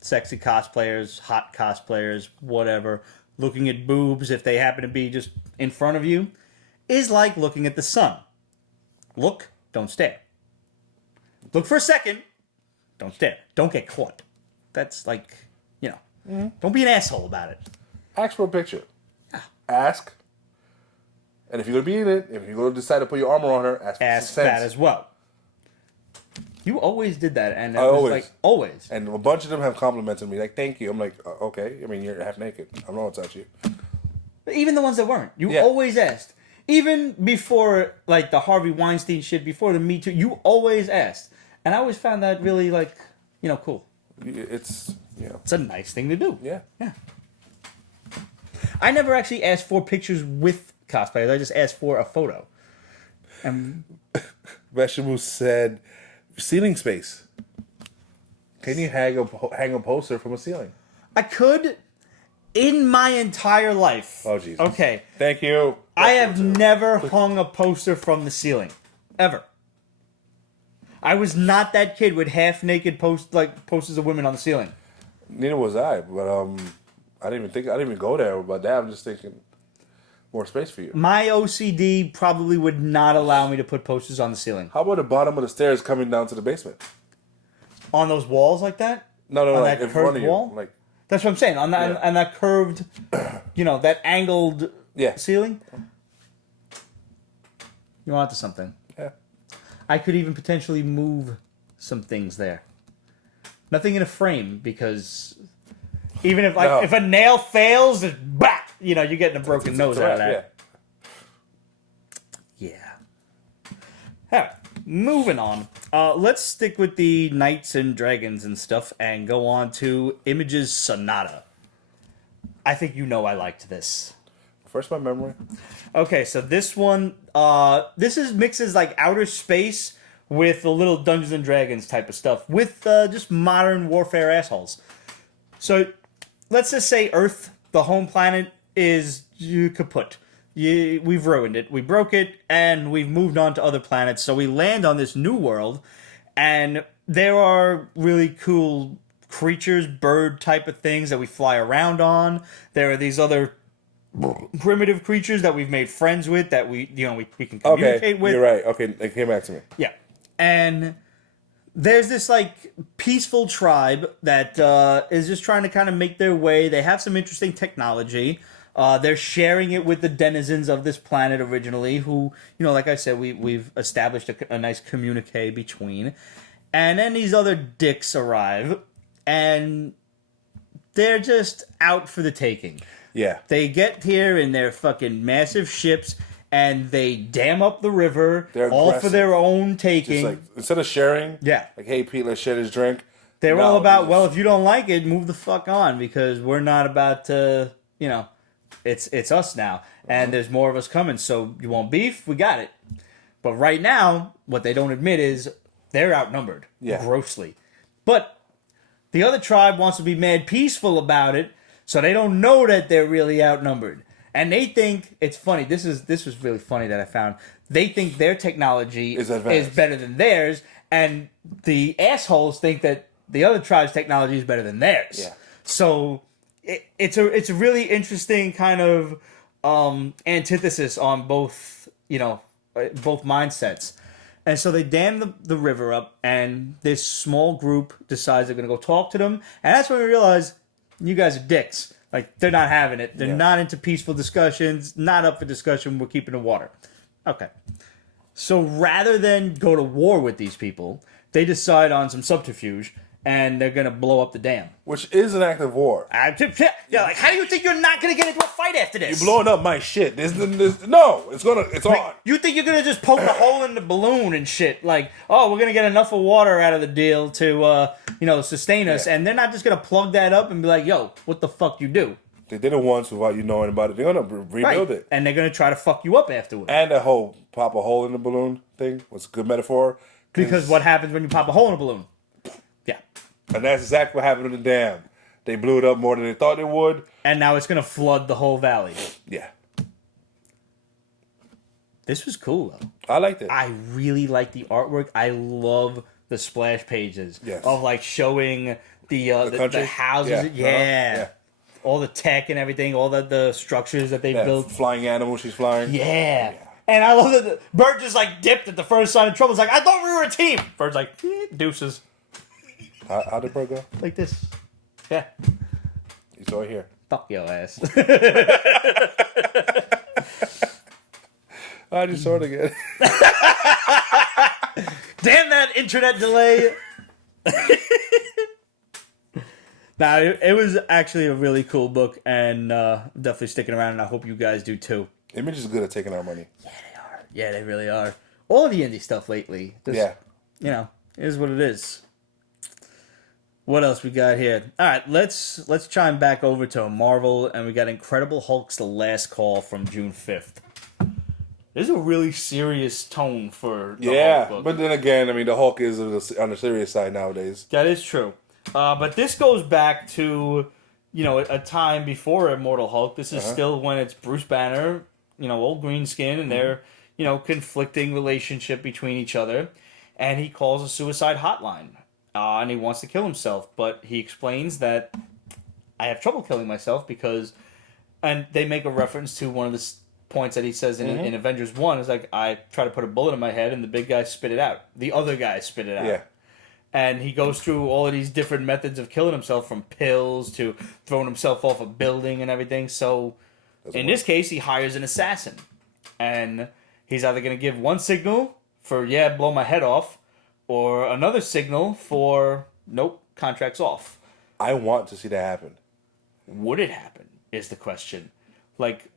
sexy cosplayers, hot cosplayers, whatever, looking at boobs if they happen to be just in front of you, is like looking at the sun. Look, don't stare. Look for a second, don't stare. Don't get caught. That's like, don't be an asshole about it. Ask for a picture. Ask. And if you're going to be in it, if you're going to decide to put your armor on her, ask for Ask consent. that as well. You always did that, and that I was always. like, always. And a bunch of them have complimented me, like, thank you. I'm like, okay. I mean, you're half naked. I'm not going to touch you. But even the ones that weren't, you Yeah. always asked. Even before, like, the Harvey Weinstein shit, before the Me Too, you always asked. And I always found that really, like, cool. It's, It's a nice thing to do. yeah. Yeah. I never actually asked for pictures with cosplayers. I just asked for a photo. Vegetable said, ceiling space. Can you hang a poster from a ceiling? I could, in my entire life. Oh, Jesus. Okay. Thank you. I have never hung a poster from the ceiling. Ever. I was not that kid with half-naked posters of women on the ceiling. Neither was I, but I didn't even go there about that. I'm just thinking more space for you. My OCD probably would not allow me to put posters on the ceiling. How about the bottom of the stairs coming down to the basement? On those walls like that? No, on like that in front curved of you. wall? Like, that's what I'm saying. On that curved, that angled ceiling. You're onto something. yeah. I could even potentially move some things there. Nothing in a frame, because even if if a nail fails, it's bah! You're getting a broken nose out of that. Yeah. All right, moving on. Let's stick with the knights and dragons and stuff and go on to Image's Sonata. I think I liked this. First, my memory. Okay, so this one, mixes like outer space with a little Dungeons and Dragons type of stuff with just modern warfare assholes. So let's just say Earth, the home planet, is kaput. We've ruined it. We broke it, and we've moved on to other planets. So we land on this new world, and there are really cool creatures, bird type of things that we fly around on. There are these other primitive creatures that we've made friends with that we can communicate with. You're right. Okay, it came back to me. Yeah. And there's this peaceful tribe that is just trying to kind of make their way. They have some interesting technology. They're sharing it with the denizens of this planet originally, who, like I said, we've established a nice communique between. And then these other dicks arrive, and they're just out for the taking. Yeah. They get here in their fucking massive ships, and they dam up the river, all for their own taking. Just instead of sharing, like, hey, Pete, let's share this drink. They're all about, well, if you don't like it, move the fuck on, because we're not about to, it's us now. And there's more of us coming, so you want beef? We got it. But right now, what they don't admit is they're outnumbered grossly. But the other tribe wants to be mad peaceful about it, so they don't know that they're really outnumbered. And they think, it's funny, this was really funny that I found, they think their technology is better than theirs, and the assholes think that the other tribe's technology is better than theirs. Yeah. So it's a really interesting kind of antithesis on both mindsets. And so they dam the river up, and this small group decides they're going to go talk to them, and that's when we realize, you guys are dicks. Like, they're not having it. They're not into peaceful discussions, not up for discussion. We're keeping the water. Okay. So rather than go to war with these people, they decide on some subterfuge, and they're going to blow up the dam. Which is an act of war. Yeah, like, how do you think you're not going to get into a fight after this? You're blowing up my shit. It's on. You think you're going to just poke a hole in the balloon and shit? Like, oh, we're going to get enough of water out of the deal to, sustain us. And they're not just going to plug that up and be like, yo, what the fuck you do? They did it once without you knowing about it. They're going to rebuild it. And they're going to try to fuck you up afterwards. And the whole pop a hole in the balloon thing was a good metaphor. Because what happens when you pop a hole in a balloon? Yeah. And that's exactly what happened with the dam. They blew it up more than they thought they would. And now it's going to flood the whole valley. Yeah. This was cool, though. I liked it. I really like the artwork. I love the splash pages of, showing the houses. Yeah. All the tech and everything, all the structures that they built. Flying animal she's flying. Yeah. And I love that Bert just, dipped at the first sign of trouble. It's like, I thought we were a team. Bert's like, deuces. How did Bert go? Like this. Yeah. He's right here. Fuck your ass. I just saw it again. Damn that internet delay. Now, it was actually a really cool book, and definitely sticking around, and I hope you guys do too. Image is good at taking our money. Yeah, they are. Yeah, they really are. All the indie stuff lately. Just, it is what it is. What else we got here? All right, let's chime back over to Marvel, and we got Incredible Hulk's The Last Call from June 5th. There's a really serious tone for the Hulk book. But then again, I mean, the Hulk is on the serious side nowadays. That is true. But this goes back to, a time before Immortal Hulk. This is still when it's Bruce Banner, old green skin, and they're, conflicting relationship between each other. And he calls a suicide hotline. And he wants to kill himself. But he explains that I have trouble killing myself because... And they make a reference to one of the points that he says in Avengers 1. Is like, I try to put a bullet in my head and the big guy spit it out. The other guy spit it out. Yeah. And he goes through all of these different methods of killing himself, from pills to throwing himself off a building and everything. So, in this case, he hires an assassin. And he's either going to give one signal for, blow my head off, or another signal for, nope, contract's off. I want to see that happen. Would it happen, is the question. Like,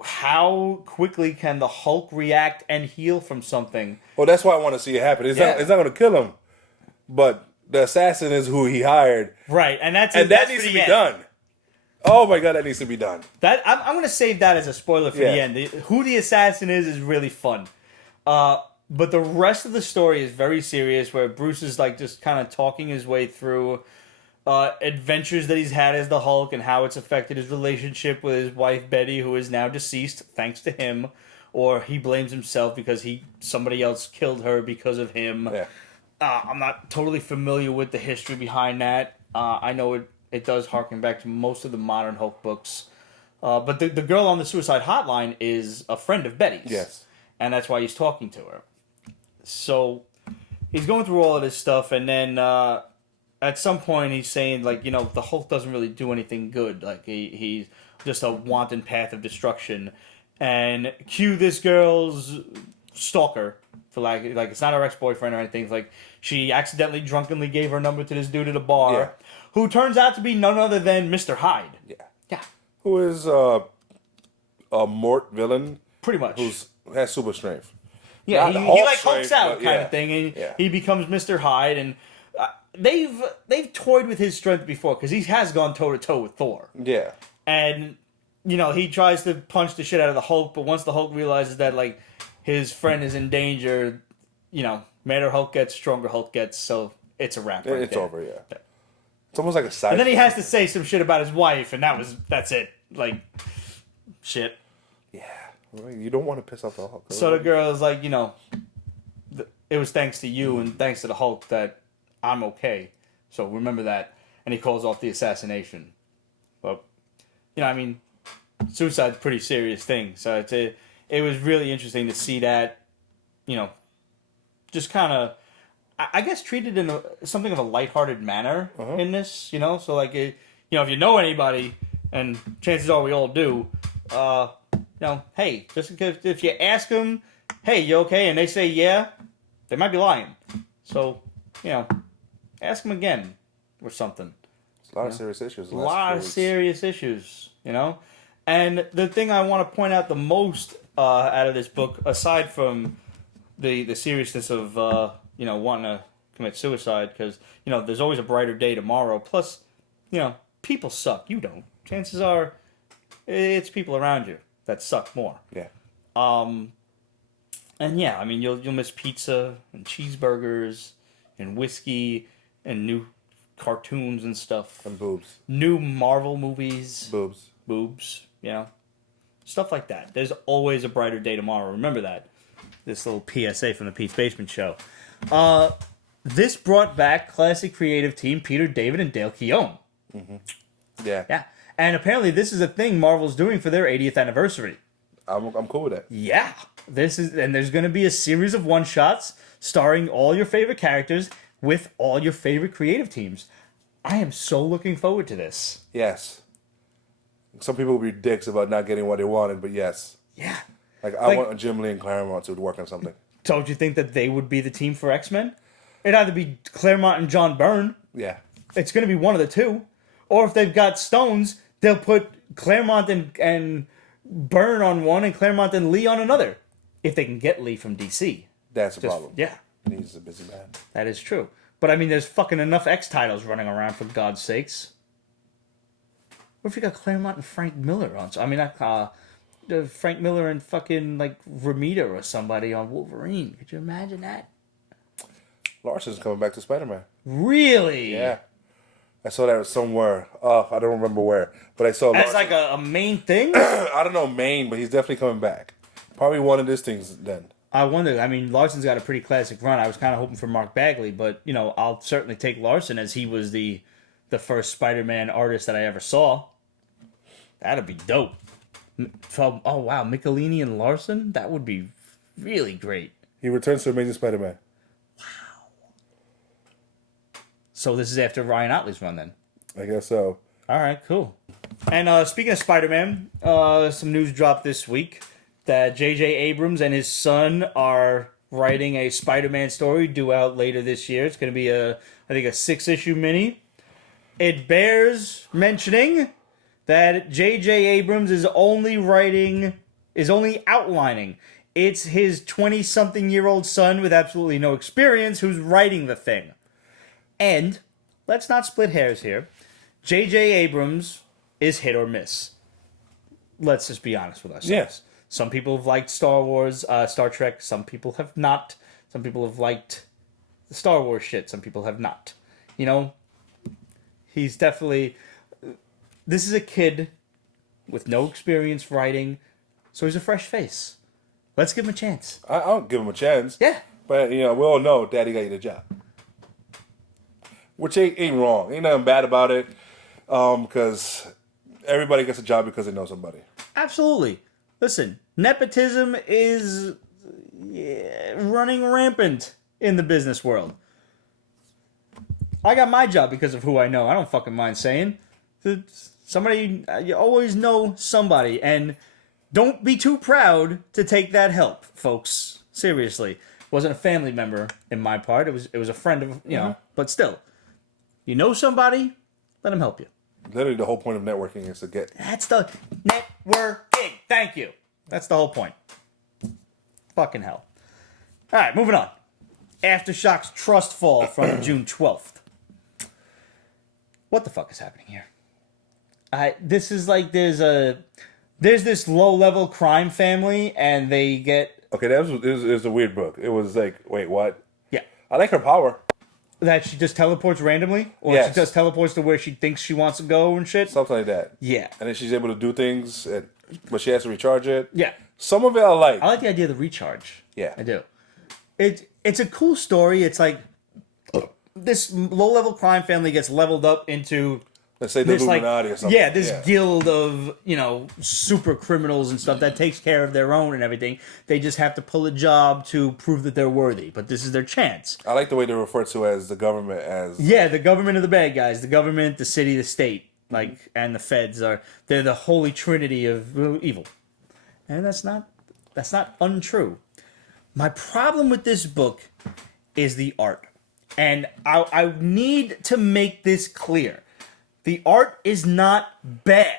how quickly can the Hulk react and heal from something? Well, that's why I want to see it happen. It's not going to kill him. But the assassin is who he hired. Right, and that needs to be done. Oh my god, that needs to be done. That I'm going to save that as a spoiler for the end. Who the assassin is really fun. But the rest of the story is very serious, where Bruce is like just kind of talking his way through adventures that he's had as the Hulk and how it's affected his relationship with his wife Betty, who is now deceased thanks to him, or he blames himself because somebody else killed her because of him. Yeah. I'm not totally familiar with the history behind that. I know it does harken back to most of the modern Hulk books. But the girl on the suicide hotline is a friend of Betty's. Yes. And that's why he's talking to her. So he's going through all of this stuff, and then at some point he's saying, like, the Hulk doesn't really do anything good. Like, he's just a wanton path of destruction. And cue this girl's stalker. For like it's not her ex-boyfriend or anything. It's like she accidentally drunkenly gave her number to this dude at a bar, who turns out to be none other than Mr. Hyde. Yeah. Who is a Mort villain? Pretty much. Has super strength. Yeah, he like hulks out kind of thing, and Yeah. he becomes Mr. Hyde. And they've toyed with his strength before, because he has gone toe to toe with Thor. Yeah. And he tries to punch the shit out of the Hulk, but once the Hulk realizes that like his friend is in danger, madder Hulk gets, stronger Hulk gets, so it's a wrap. Right It's there. over, yeah. It's almost like a side. And then he has to say some shit about his wife, and that's it. Like, shit. Yeah. You don't want to piss off the Hulk. So the girl is like, it was thanks to you and thanks to the Hulk that I'm okay. So remember that. And he calls off the assassination. But, suicide's a pretty serious thing. So it was really interesting to see that, just kind of, I guess, treated in something of a lighthearted manner in this, So, like, if you know anybody, and chances are we all do, hey, just if you ask them, hey, you okay? And they say yeah, they might be lying. So, ask them again or something. It's a lot of serious issues. A lot of serious issues, And the thing I want to point out the most out of this book, aside from the seriousness of, wanting to commit suicide, because, there's always a brighter day tomorrow. Plus, people suck. You don't. Chances are it's people around you that suck more. Yeah. And yeah, you'll miss pizza and cheeseburgers and whiskey and new cartoons and stuff. And boobs. New Marvel movies. Boobs. Stuff like that. There's always a brighter day tomorrow. Remember that. This little PSA from the Pete's Basement Show. This brought back classic creative team Peter David and Dale Keown. Mm-hmm. Yeah. Yeah. And apparently this is a thing Marvel's doing for their 80th anniversary. I'm cool with that. Yeah. There's going to be a series of one-shots starring all your favorite characters with all your favorite creative teams. I am so looking forward to this. Yes. Some people will be dicks about not getting what they wanted, but yes. Yeah. I want Jim Lee and Claremont to work on something. Don't you think that they would be the team for X-Men? It'd either be Claremont and John Byrne. Yeah. It's going to be one of the two. Or if they've got stones, they'll put Claremont and Byrne on one and Claremont and Lee on another. If they can get Lee from DC. That's the problem. Yeah. He's a busy man. That is true. But there's fucking enough X titles running around, for God's sakes. What if you got Claremont and Frank Miller on? Frank Miller and fucking Romita or somebody on Wolverine. Could you imagine that? Larson's coming back to Spider-Man. Really? Yeah. I saw that somewhere. I don't remember where, but I saw. That's like a main thing? I don't know Maine, but he's definitely coming back. Probably one of these things then. I wonder. I mean, Larson's got a pretty classic run. I was kind of hoping for Mark Bagley, but, you know, I'll certainly take Larson as he was the first Spider-Man artist that I ever saw. That'd be dope. Oh, wow. Michelini and Larson? That would be really great. He returns to Amazing Spider-Man. So this is after Ryan Otley's run, then? I guess so. All right, cool. And speaking of Spider-Man, some news dropped this week that J.J. Abrams and his son are writing a Spider-Man story due out later this year. It's going to be I think a 6-issue mini. It bears mentioning that J.J. Abrams is only outlining. It's his 20-something-year-old son with absolutely no experience who's writing the thing. And let's not split hairs here. J.J. Abrams is hit or miss. Let's just be honest with ourselves. Yes. Some people have liked Star Wars, Star Trek. Some people have not. Some people have liked the Star Wars shit. Some people have not. You know, he's definitely... This is a kid with no experience writing, so he's a fresh face. Let's give him a chance. I'll give him a chance. Yeah. But, you know, we all know Daddy got you the job. Which ain't wrong. Ain't nothing bad about it. Because everybody gets a job because they know somebody. Absolutely. Listen, nepotism is running rampant in the business world. I got my job because of who I know. I don't fucking mind saying. Somebody, you always know somebody. And don't be too proud to take that help, folks. Seriously. Wasn't a family member in my part. It was a friend of, you know, but still. You know somebody, let them help you. Literally, the whole point of networking is to get... That's the networking. Thank you. That's the whole point. Fucking hell. All right, moving on. Aftershocks Trust Fall from June 12th. What the fuck is happening here? This is like there's this low-level crime family, and they get... Okay, it was a weird book. It was like, wait, what? Yeah. I like her power. That she just teleports randomly? Or Yes. she just teleports to where she thinks she wants to go and shit? Something like that. Yeah. And then she's able to do things, but she has to recharge it. Yeah. Some of it I like. I like the idea of the recharge. Yeah. I do. It's a cool story. It's like this low-level crime family gets leveled up into... Let's say the this, Illuminati or something. Yeah, this guild of, you know, super criminals and stuff that takes care of their own and everything. They just have to pull a job to prove that they're worthy. But this is their chance. I like the way they're referred to as the government as... Yeah, the government are the bad guys. The government, the city, the state, like, and the feds they're the holy trinity of evil. And that's not untrue. My problem with this book is the art. And I need to make this clear. The art is not bad.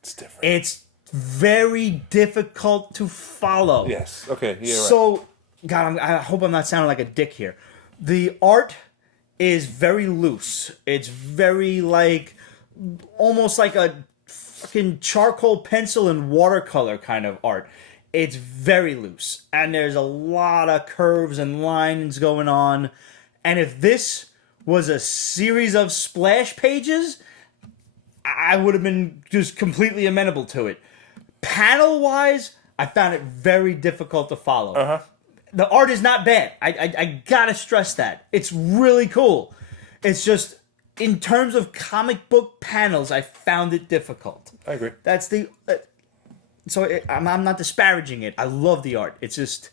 It's different. It's very difficult to follow. Yes. Okay. Yeah. So, right. God, I hope I'm not sounding like a dick here. The art is very loose. It's very like, almost like a fucking charcoal pencil and watercolor kind of art. It's very loose. And there's a lot of curves and lines going on. And if this was a series of splash pages, I would have been just completely amenable to it. Panel-wise, I found it very difficult to follow. Uh-huh. The art is not bad. I gotta stress that. It's really cool. It's just, in terms of comic book panels, I found it difficult. I agree. That's the... I'm not disparaging it. I love the art. It's just...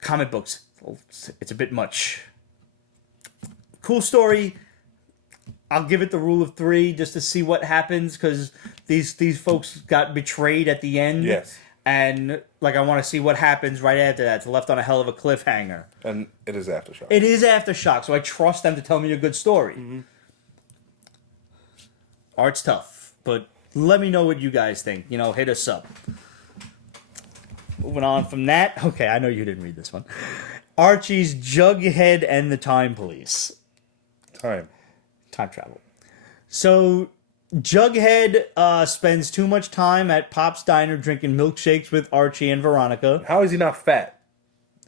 comic books. It's a bit much. Cool story. I'll give it the rule of 3 just to see what happens, because these folks got betrayed at the end. Yes. And like I want to see what happens right after that. It's left on a hell of a cliffhanger. And it is Aftershock. It is Aftershock, so I trust them to tell me a good story. Mm-hmm. Art's tough, but let me know what you guys think. You know, hit us up. Moving on from that. Okay, I know you didn't read this one. Archie's Jughead and the Time Police. Time travel. So, Jughead spends too much time at Pop's Diner drinking milkshakes with Archie and Veronica. How is he not fat?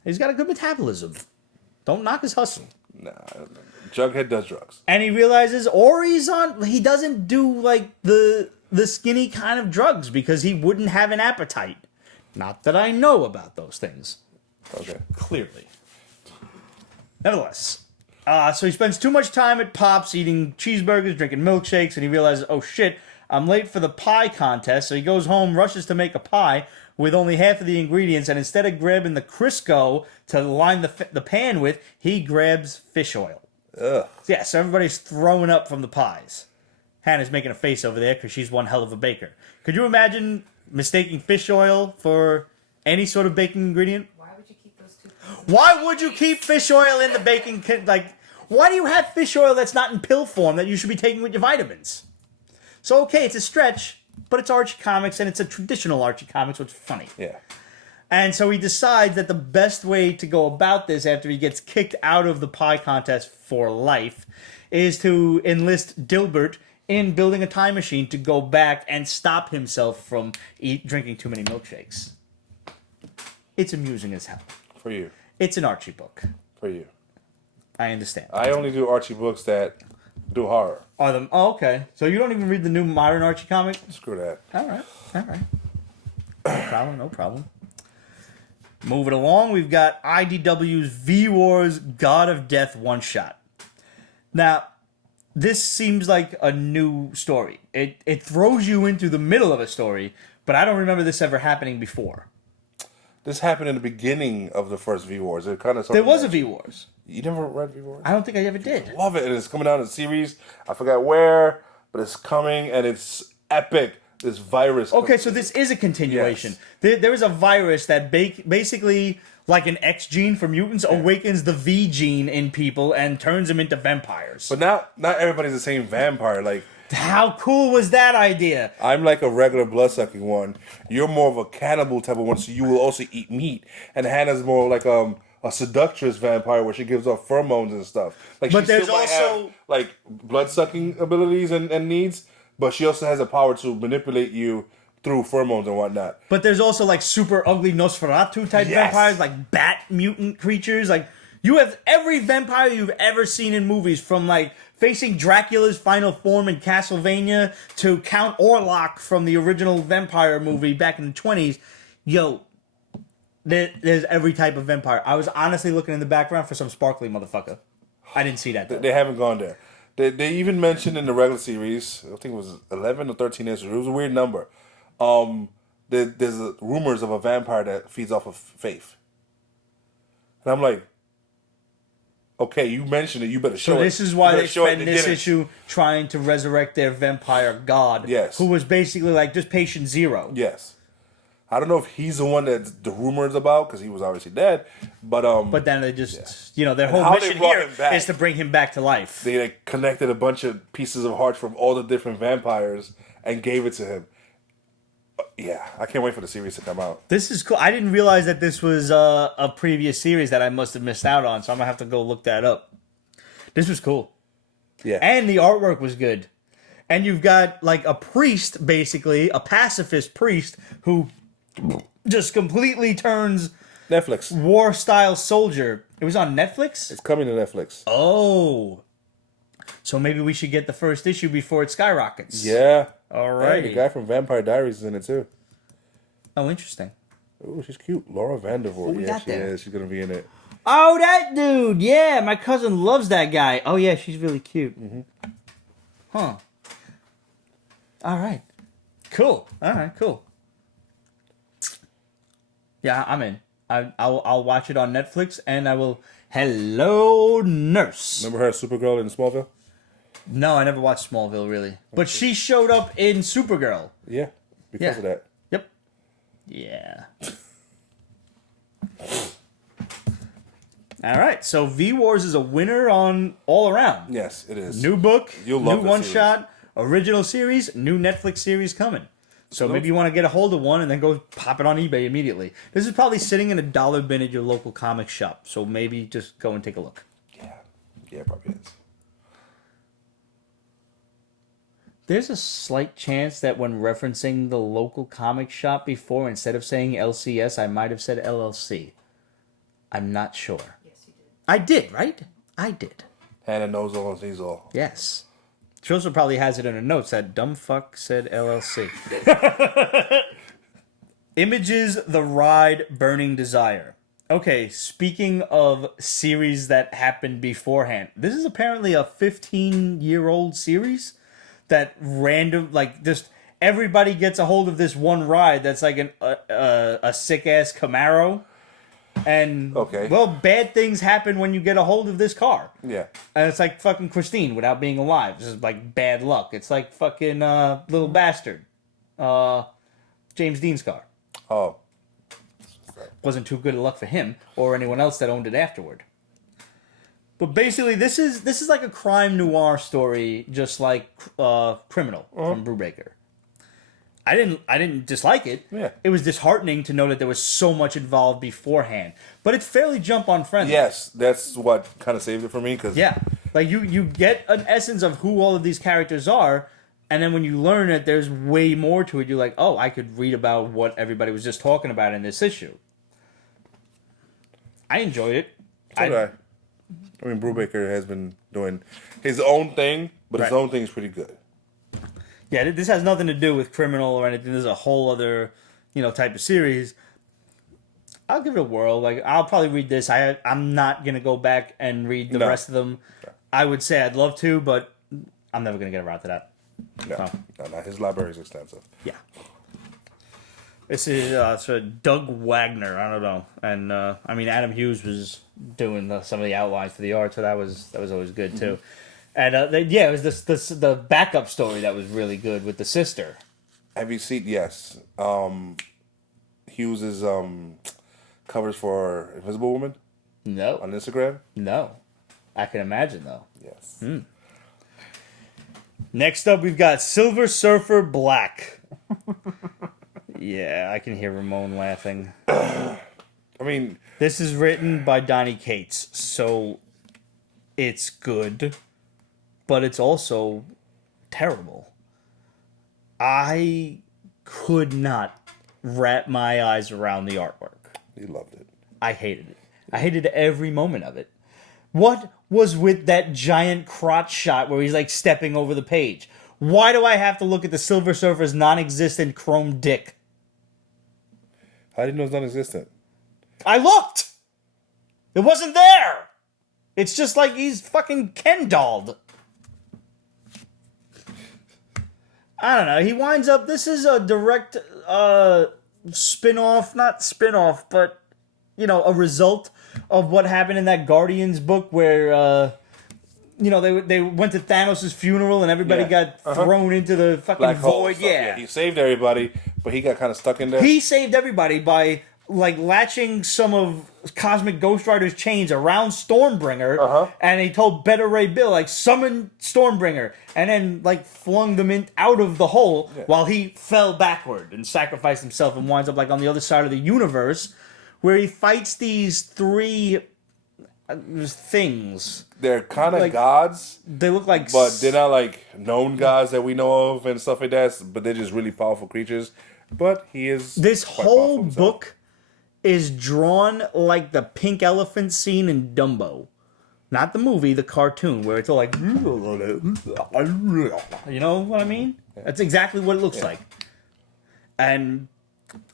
He's got a good metabolism. Don't knock his hustle. Nah, Jughead does drugs. And he realizes, he doesn't do like the skinny kind of drugs because he wouldn't have an appetite. Not that I know about those things. Okay. Clearly. Nevertheless. So he spends too much time at Pop's eating cheeseburgers, drinking milkshakes, and he realizes, oh shit, I'm late for the pie contest. So he goes home, rushes to make a pie with only half of the ingredients, and instead of grabbing the Crisco to line the pan with, he grabs fish oil. Ugh. Yeah, so everybody's throwing up from the pies. Hannah's making a face over there because she's one hell of a baker. Could you imagine mistaking fish oil for any sort of baking ingredient? Why would you keep those two? Why would you keep fish oil in the baking kit? Like, why do you have fish oil that's not in pill form that you should be taking with your vitamins? So, okay, it's a stretch, but it's Archie Comics, and it's a traditional Archie Comics, which is funny. Yeah. And so he decides that the best way to go about this after he gets kicked out of the pie contest for life is to enlist Dilbert in building a time machine to go back and stop himself from drinking too many milkshakes. It's amusing as hell. For you. It's an Archie book. For you. I understand. I only do Archie books that do horror. Okay. So you don't even read the new modern Archie comic? Screw that. All right. No problem. Moving along, we've got IDW's V-Wars God of Death one-shot. Now, this seems like a new story. It throws you into the middle of a story, but I don't remember this ever happening before. This happened in the beginning of the first V-Wars. It kind of There was a V-Wars. You never read V-Wars? I don't think I ever did. Love it. And it's coming out in a series. I forgot where, but it's coming, and it's epic. This virus. Okay, so this is a continuation. Yes. There is a virus that basically, like an X gene for mutants, awakens the V gene in people and turns them into vampires. But not everybody's the same vampire. Like, how cool was that idea? I'm like a regular blood-sucking one. You're more of a cannibal type of one, so you will also eat meat. And Hannah's more like a seductress vampire where she gives off pheromones and stuff. Like, But she there's still might also have, like, blood-sucking abilities and needs, but she also has a power to manipulate you through pheromones and whatnot. But there's also like super ugly Nosferatu type vampires, like bat mutant creatures. Like, you have every vampire you've ever seen in movies, from like facing Dracula's final form in Castlevania to Count Orlok from the original vampire movie back in the 20s. Yo, there's every type of vampire. I was honestly looking in the background for some sparkly motherfucker. I didn't see that though. They haven't gone there. They even mentioned in the regular series, I think it was 11 or 13 issues. It was a weird number. There's rumors of a vampire that feeds off of faith. And I'm like, okay, you mentioned it. You better show it. So this is why they spend this issue trying to resurrect their vampire god. Yes. Who was basically like just patient zero. Yes. I don't know if he's the one that the rumors about, because he was obviously dead. But then they just, their how whole they mission brought here him back. is to bring him back to life. They like, connected a bunch of pieces of hearts from all the different vampires and gave it to him. Yeah, I can't wait for the series to come out. This is cool. I didn't realize that this was a previous series that I must have missed out on, so I'm going to have to go look that up. This was cool. Yeah. And the artwork was good. And you've got like a priest, basically, a pacifist priest, who just completely turns Netflix. war-style soldier. It was on Netflix? It's coming to Netflix. Oh. So maybe we should get the first issue before it skyrockets. Yeah. Alrighty. Hey, the guy from Vampire Diaries is in it too. Oh, interesting. Oh, she's cute. Laura Vandervoort. Who we Yeah, got she there? is. She's going to be in it. Oh, that dude. Yeah, my cousin loves that guy. Oh, yeah, she's really cute. Mm-hmm. Huh. All right. Cool. All right, cool. Yeah, I'm in. I'll watch it on Netflix, and I will... Hello, nurse. Remember her Supergirl in Smallville? No, I never watched Smallville, really. But she showed up in Supergirl. Yeah, because of that. Yep. Yeah. All right, so V-Wars is a winner on all around. Yes, it is. New book, You'll love new one-shot, original series, new Netflix series coming. So maybe you want to get a hold of one and then go pop it on eBay immediately. This is probably sitting in a dollar bin at your local comic shop. So maybe just go and take a look. Yeah, it probably is. There's a slight chance that when referencing the local comic shop before, instead of saying LCS, I might have said LLC. I'm not sure. Yes, you did. I did, right? I did. Hannah knows all and sees all. Yes. She also probably has it in her notes that dumb fuck said LLC. Images, The Ride, Burning Desire. Okay, speaking of series that happened beforehand, this is apparently a 15-year-old series that just everybody gets a hold of this one ride that's like a sick-ass Camaro. And, well, bad things happen when you get a hold of this car. Yeah. And it's like fucking Christine without being alive. This is like bad luck. It's like fucking Little Bastard. James Dean's car. Oh. Wasn't too good of luck for him or anyone else that owned it afterward. But basically, this is like a crime noir story, just like Criminal from Brubaker. I didn't dislike it. Yeah. It was disheartening to know that there was so much involved beforehand. But it's fairly jump on friendly. Yes, that's what kind of saved it for me. Cause Yeah. Like you get an essence of who all of these characters are, and then when you learn that there's way more to it, you're like, oh, I could read about what everybody was just talking about in this issue. I enjoyed it. So did I mean, Brubaker has been doing his own thing, but his own thing is pretty good. Yeah, this has nothing to do with Criminal or anything. This is a whole other, type of series. I'll give it a whirl. Like, I'll probably read this. I'm not gonna go back and read the rest of them. I would say I'd love to, but I'm never gonna get around to that. No. His library is extensive. Yeah. This is sort of Doug Wagner. I don't know, and Adam Hughes was doing some of the outlines for the art, so that was always good too. And it was the backup story that was really good with the sister. Have you seen? Yes, Hughes's covers for Invisible Woman. No. On Instagram. No, I can imagine though. Yes. Next up, we've got Silver Surfer Black. Yeah, I can hear Ramon laughing. I mean, this is written by Donnie Cates, so it's good, but it's also terrible. I could not wrap my eyes around the artwork. You loved it. I hated it. I hated every moment of it. What was with that giant crotch shot where he's like stepping over the page? Why do I have to look at the Silver Surfer's non-existent chrome dick? How did you know it's non-existent? I looked! It wasn't there! It's just like he's fucking Ken-dolled. I don't know. He winds up... This is a direct spin-off. Not spin-off, but, a result of what happened in that Guardians book where... they went to Thanos' funeral and everybody got thrown into the fucking Black void. Hole, yeah, he saved everybody, but he got kind of stuck in there. He saved everybody by latching some of Cosmic Ghost Rider's chains around Stormbringer, and he told Beta Ray Bill summon Stormbringer, and then flung them out of the hole while he fell backward and sacrificed himself and winds up on the other side of the universe, where he fights these three things. They're kind of gods. They look like... But they're not known gods that we know of and stuff like that. But they're just really powerful creatures. But he is... This whole book is drawn like the pink elephant scene in Dumbo. Not the movie, the cartoon, where it's all like... You know what I mean? Yeah. That's exactly what it looks like. And,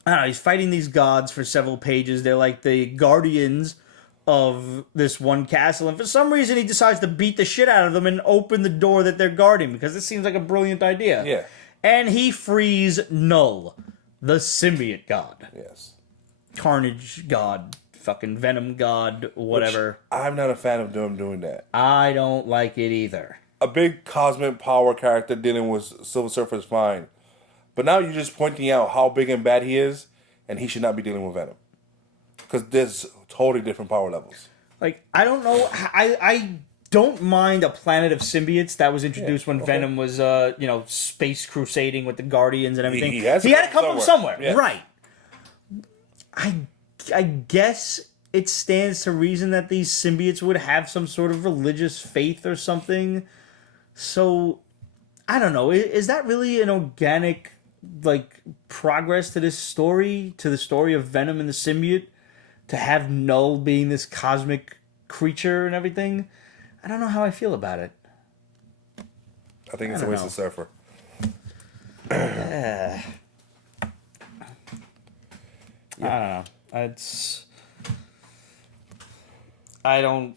I don't know, he's fighting these gods for several pages. They're like the guardians of this one castle, and for some reason he decides to beat the shit out of them and open the door that they're guarding, because it seems like a brilliant idea. Yeah. And he frees Null, the symbiote god. Yes. Carnage god, fucking Venom god, whatever. Which I'm not a fan of them doing that. I don't like it either. A big cosmic power character dealing with Silver Surfer is fine. But now you're just pointing out how big and bad he is, and he should not be dealing with Venom. Because there's totally different power levels. I don't know. I don't mind a planet of symbiotes that was introduced when Venom was, space crusading with the Guardians and everything. He had to come from somewhere. Yeah. Right. I guess it stands to reason that these symbiotes would have some sort of religious faith or something. So, I don't know. Is that really an organic, progress to this story? To the story of Venom and the symbiote? To have Null being this cosmic creature and everything? I don't know how I feel about it. I think it's I a don't waste know. of Surfer. Yeah. I don't know. It's. I don't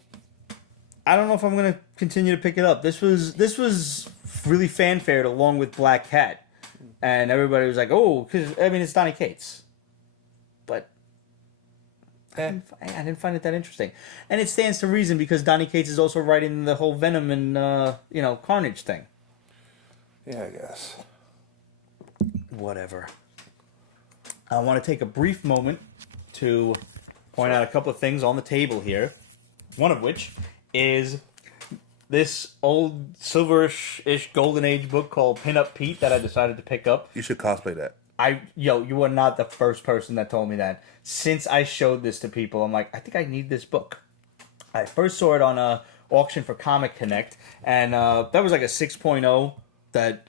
know if I'm gonna continue to pick it up. This was really fanfared along with Black Cat, and everybody was like, "Oh," because I mean it's Donnie Cates, but I didn't find it that interesting, and it stands to reason because Donnie Cates is also writing the whole Venom and Carnage thing. Yeah, I guess. Whatever. I want to take a brief moment to point out a couple of things on the table here. One of which is this old silverish-ish golden age book called Pin Up Pete that I decided to pick up. You should cosplay that. You are not the first person that told me that. Since I showed this to people, I'm like, I think I need this book. I first saw it on a auction for Comic Connect, and that was like a 6.0 that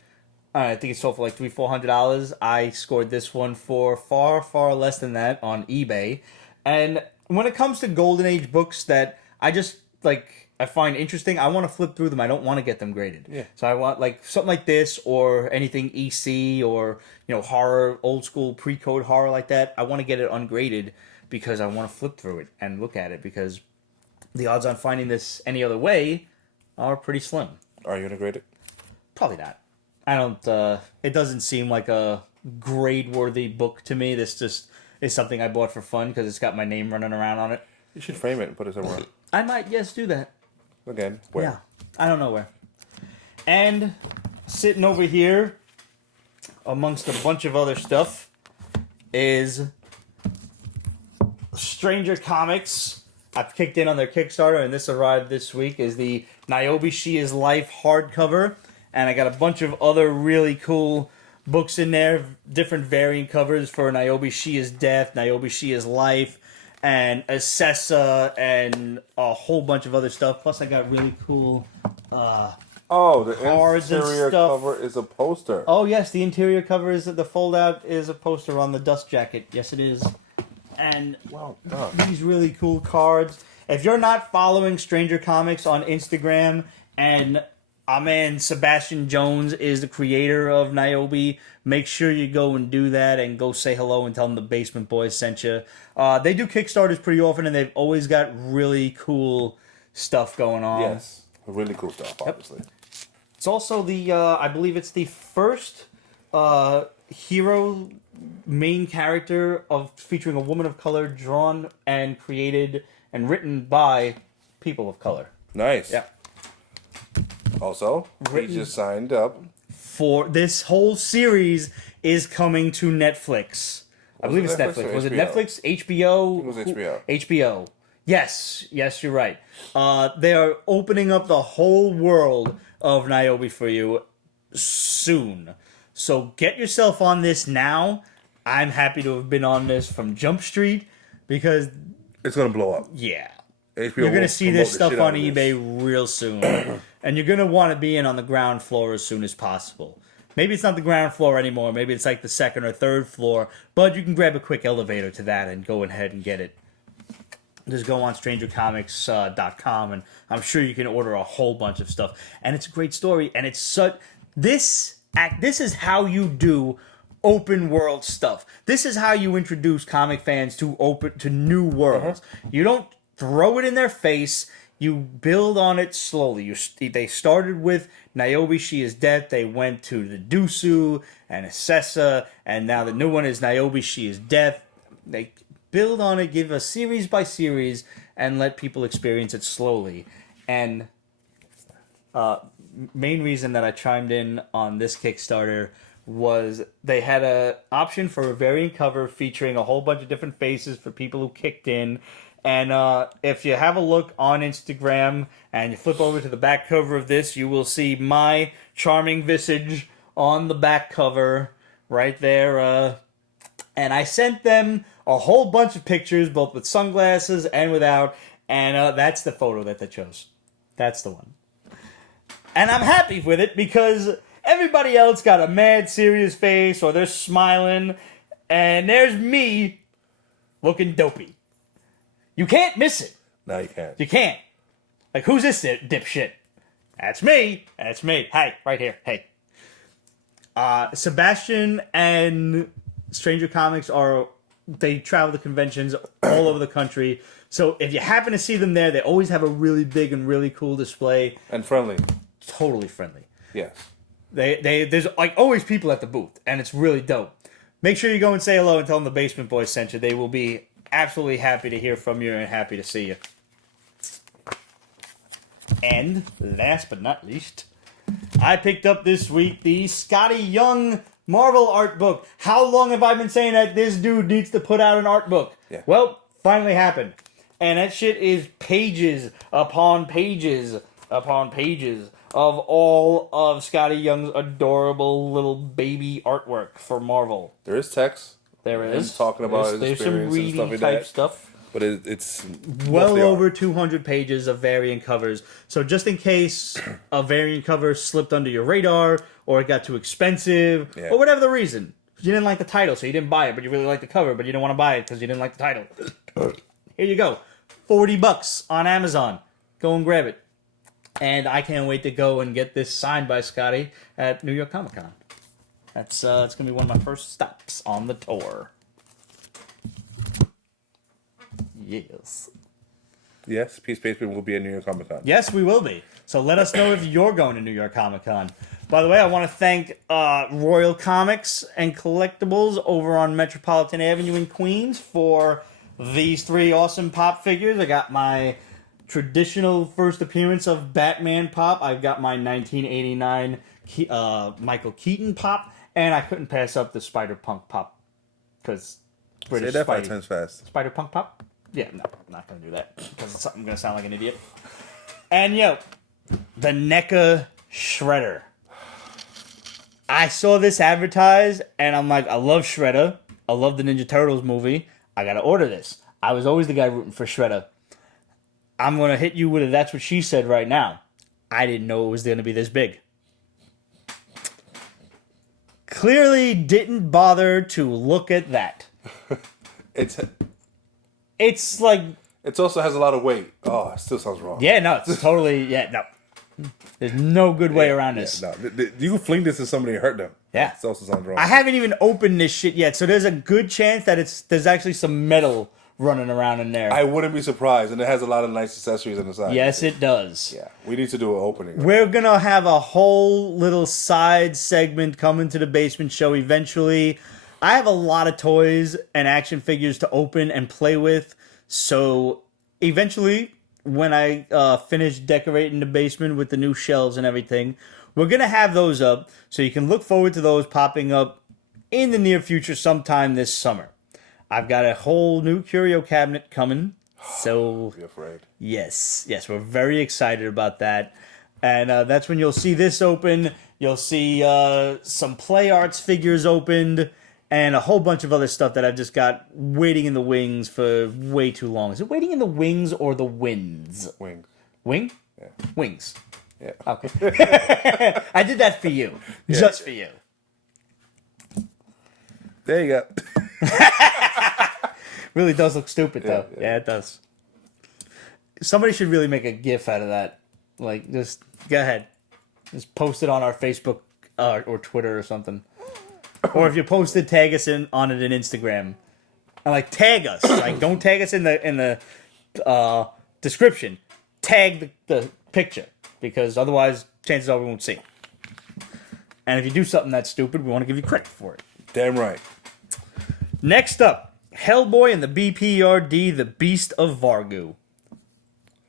I think it sold for like $300-400. I scored this one for far, far less than that on eBay. And when it comes to golden age books that I just I find interesting, I want to flip through them. I don't want to get them graded. Yeah. So I want like something like this or anything EC or horror, old school pre-code horror like that. I want to get it ungraded because I want to flip through it and look at it because the odds on finding this any other way are pretty slim. Are you gonna grade it? Probably not. I don't. It doesn't seem like a grade-worthy book to me. This just is something I bought for fun because it's got my name running around on it. You should frame it and put it somewhere. I might, yes, do that. Again, where? Yeah, I don't know where. And sitting over here, amongst a bunch of other stuff, is Stranger Comics. I've kicked in on their Kickstarter, and this arrived this week, is the Niobe She Is Life hardcover. And I got a bunch of other really cool books in there, different variant covers for Niobe She Is Death, Niobe She Is Life, and Assessa, and a whole bunch of other stuff. Plus, I got really cool... Oh, the cards and interior stuff. cover is a poster. Oh, yes, the interior cover is... The fold-out is a poster on the dust jacket. Yes, it is. And Well done. these really cool cards. If you're not following Stranger Comics on Instagram, and our man Sebastian Jones is the creator of Niobe, make sure you go and do that and go say hello and tell them the Basement Boys sent you. They do Kickstarters pretty often, and they've always got really cool stuff going on. Yes, really cool stuff. Obviously, It's also the, I believe it's the first hero main character of featuring a woman of color drawn and created and written by people of color. nice. Yeah. Also, Written- he just signed up. For this whole series is coming to Netflix. I believe it's Netflix Netflix. or Was it HBO? Netflix? HBO? It was HBO. HBO. Yes, you're right. They are opening up the whole world of Niobe for you soon. So get yourself on this now. I'm happy to have been on this from Jump Street because, It's gonna blow up. yeah, HBO you're going will to see promote this the stuff shit on out of this. eBay real soon. And you're going to want to be in on the ground floor as soon as possible. Maybe it's not the ground floor anymore. Maybe it's like the second or third floor. But you can grab a quick elevator to that and go ahead and get it. Just go on strangercomics.com and I'm sure you can order a whole bunch of stuff. And it's a great story. And it's such... This is how you do open world stuff. This is how you introduce comic fans to new worlds. You don't throw it in their face. You build on it slowly. They started with Niobe She Is Death. They went to the Dusu and Assessa, and now the new one is Niobe She Is Death. They build on it, give us series by series, and let people experience it slowly. And main reason that I chimed in on this Kickstarter was they had a option for a variant cover featuring a whole bunch of different faces for people who kicked in. And if you have a look on Instagram and you flip over to the back cover of this, you will see my charming visage on the back cover right there. And I sent them a whole bunch of pictures, both with sunglasses and without. And that's the photo that they chose. That's the one. And I'm happy with it because everybody else got a mad serious face or they're smiling. And there's me looking dopey. You can't miss it. Now you can't. You can't. Like, who's this dipshit? That's me. That's me. Hey, right here. Hey. Sebastian and Stranger Comics they travel to conventions all over the country. So if you happen to see them there, they always have a really big and really cool display. And friendly. Totally friendly. Yes. There's like always people at the booth, and it's really dope. Make sure you go and say hello and tell them the Basement Boys sent you. They will be absolutely happy to hear from you and happy to see you. And last but not least, I picked up this week the Scotty Young Marvel art book. How long have I been saying that this dude needs to put out an art book? Yeah. Well, finally happened. And that shit is pages upon pages upon pages of all of Scotty Young's adorable little baby artwork for Marvel. There is text. There is. He's talking about his There's experience some and stuff reading like type that. stuff. But it's Well mostly over art. 200 pages of variant covers. So just in case a variant cover slipped under your radar, or it got too expensive, Yeah. or whatever the reason. You didn't like the title, so you didn't buy it, but you really liked the cover, but you didn't want to buy it because you didn't like the title. Here you go. $40 on Amazon. Go and grab it. And I can't wait to go and get this signed by Scotty at New York Comic Con. It's going to be one of my first stops on the tour. Yes. Yes, Peace Basement will be at New York Comic Con. Yes, we will be. So let us know if you're going to New York Comic Con. By the way, I want to thank Royal Comics and Collectibles over on Metropolitan Avenue in Queens for these 3 awesome pop figures. I got my traditional first appearance of Batman pop. I've got my 1989 Michael Keaton pop. And I couldn't pass up the Spider-Punk pop. Because British Say that 5 Spidey. times fast. Spider-Punk pop? Yeah, no, I'm not going to do that. Because I'm going to sound like an idiot. And, yo, the NECA Shredder. I saw this advertised, and I'm like, I love Shredder. I love the Ninja Turtles movie. I got to order this. I was always the guy rooting for Shredder. I'm going to hit you with a That's What She Said right now. I didn't know it was going to be this big. Clearly didn't bother to look at that. It's like... It also has a lot of weight. Oh, it still sounds wrong. Yeah, no, it's totally... Yeah, no. There's no good way around this. No, you can fling this to somebody and hurt them. Yeah. It also sounds wrong. I haven't even opened this shit yet, so there's a good chance that there's actually some metal running around in there. I wouldn't be surprised, and it has a lot of nice accessories on the side. Yes, it does. Yeah, we need to do an opening. We're going to have a whole little side segment coming to the basement show eventually. I have a lot of toys and action figures to open and play with, so eventually, when I finish decorating the basement with the new shelves and everything, we're going to have those up, so you can look forward to those popping up in the near future sometime this summer. I've got a whole new curio cabinet coming, so... Be afraid. Yes, we're very excited about that. And that's when you'll see this open. You'll see some Play Arts figures opened, and a whole bunch of other stuff that I've just got waiting in the wings for way too long. Is it waiting in the wings or the winds? Wings. Wing? Yeah. Wings. Yeah. Okay. I did that for you. Yeah. Just for you. There you go. Really does look stupid, though. Yeah. Yeah, it does. Somebody should really make a GIF out of that. Like, just go ahead. Just post it on our Facebook or Twitter or something. Or if you post it, tag us on it in Instagram. And, like, tag us. Like, don't tag us in the description. Tag the picture. Because otherwise, chances are we won't see. And if you do something that's stupid, we want to give you credit for it. Damn right. Next up, Hellboy and the BPRD, The Beast of Vargu.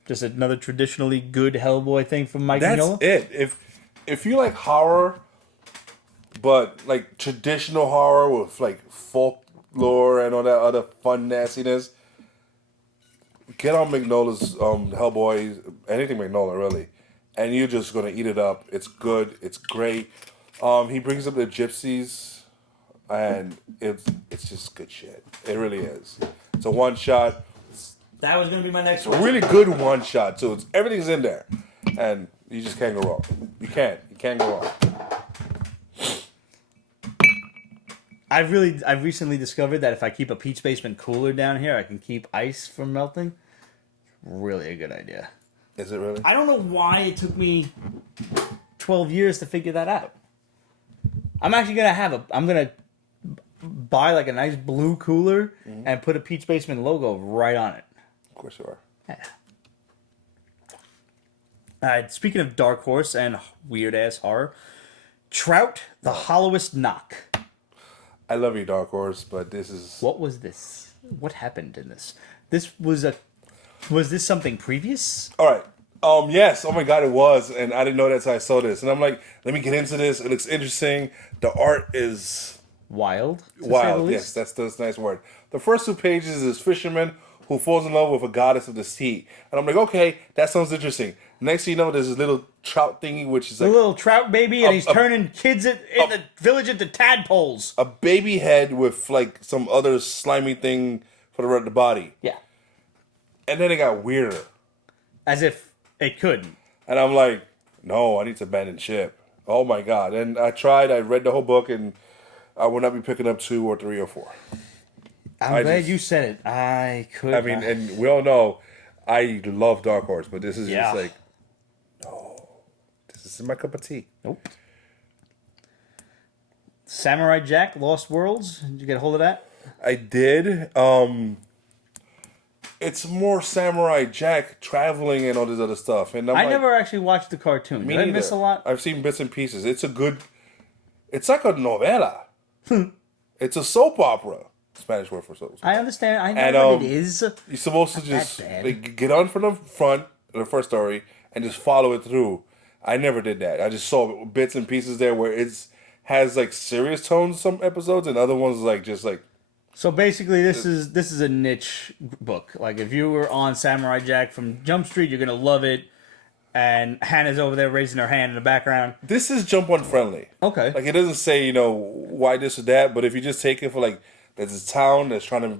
Just another traditionally good Hellboy thing from Mike That's Mignola. it. If you like horror, but like traditional horror with like folklore and all that other fun nastiness, get on Mignola's Hellboy, anything Mignola really, and you're just gonna eat it up. It's good. It's great. He brings up the gypsies, and it's just good shit. It really is. It's a one shot. That was going to be my next one. Really good one shot too. Everything's in there, and you just can't go wrong. You can't go wrong. I've recently discovered that if I keep a Pete's Basement cooler down here, I can keep ice from melting. Really a good idea. Is it really? I don't know why it took me 12 years to figure that out. I'm actually I'm gonna buy like a nice blue cooler and put a Pete's Basement logo right on it. Of course you are. Yeah. Speaking of Dark Horse and weird ass horror, Trout, the Hollowest Knock. I love you, Dark Horse, but this is... What was this? What happened in this? Was this something previous? All right. Yes. Oh my God, it was, and I didn't know that until I saw this. And I'm like, let me get into this. It looks interesting. The art is Wild. wild. Yes, that's a nice word. The first 2 pages is fisherman who falls in love with a goddess of the sea, and I'm like, okay, that sounds interesting. Next thing you know, there's this little trout thingy, which is The like little trout baby, and he's turning kids in the village into tadpoles. a baby head with like some other slimy thing for the rest of the body. Yeah. And then it got weirder. As if it couldn't. And I'm like, no, I need to abandon ship. Oh my God. And I read the whole book, and I will not be picking up 2 or 3 or 4. I'm glad you said it. I could. I mean, and we all know I love Dark Horse, but this is just like, no, this isn't my cup of tea. Nope. Samurai Jack, Lost Worlds. Did you get a hold of that? I did. It's more Samurai Jack traveling and all this other stuff. And I never actually watched the cartoon. Did I miss a lot? I've seen bits and pieces. It's like a novela. It's a soap opera. Spanish word for soap. I understand. I know what it is. You're supposed to just like, get on from the front of the first story and just follow it through. I never did that. I just saw bits and pieces there where has like serious tones some episodes, and other ones like just like. So basically, this is a niche book. Like if you were on Samurai Jack from Jump Street, you're gonna love it. And Hannah's over there raising her hand in the background. This is jump on friendly. Okay. Like it doesn't say why this or that, but if you just take it for like there's a town that's trying to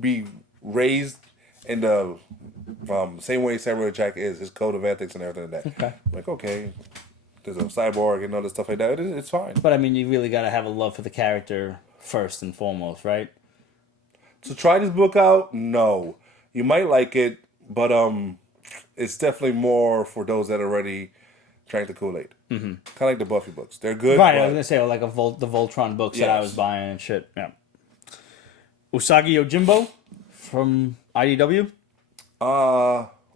be raised in the same way Samurai Jack is, his code of ethics and everything like that. Okay. Like okay, there's a cyborg and all this stuff like that. It's fine. But I mean, you really gotta have a love for the character first and foremost, right? So try this book out. No, you might like it, but it's definitely more for those that are already drank the Kool-Aid. Mm-hmm. Kind of like the Buffy books. They're good. Right, I was going to say, like the Voltron books that I was buying and shit. Yeah. Usagi Yojimbo from IDW.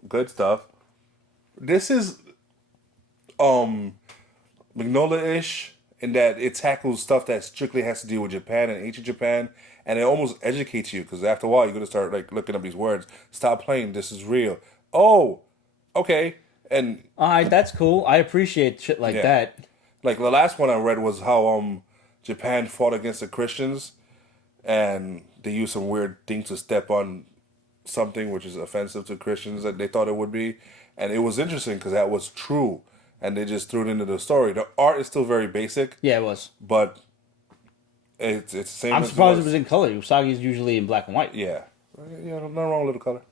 Good stuff. This is Magnolia-ish in that it tackles stuff that strictly has to do with Japan and ancient Japan, and it almost educates you, because after a while you're going to start like looking up these words. Stop playing. This is real. Oh, okay. And all right, that's cool. I appreciate shit like that. Like the last one I read was how Japan fought against the Christians, and they used some weird thing to step on something which is offensive to Christians that they thought it would be, and it was interesting because that was true, and they just threw it into the story. The art is still very basic. Yeah, it was. But it's the same. I'm surprised it was in color. Usagi is usually in black and white. Yeah, nothing wrong with the color.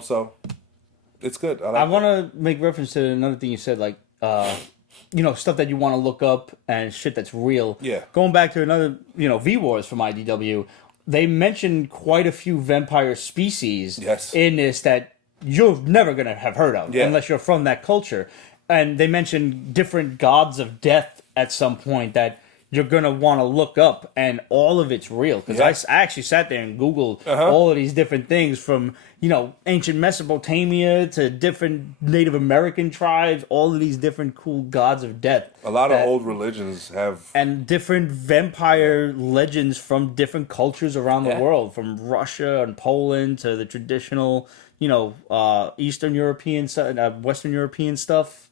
So it's good. I want to make reference to another thing you said, like stuff that you want to look up and shit that's real. Yeah. Going back to another, V Wars from IDW, they mentioned quite a few vampire species in this that you're never gonna have heard of unless you're from that culture. And they mentioned different gods of death at some point that you're going to want to look up, and all of it's real. Because I actually sat there and Googled all of these different things from, ancient Mesopotamia to different Native American tribes, all of these different cool gods of death. A lot of old religions have... And different vampire legends from different cultures around the world, from Russia and Poland to the traditional, Eastern European, Western European stuff.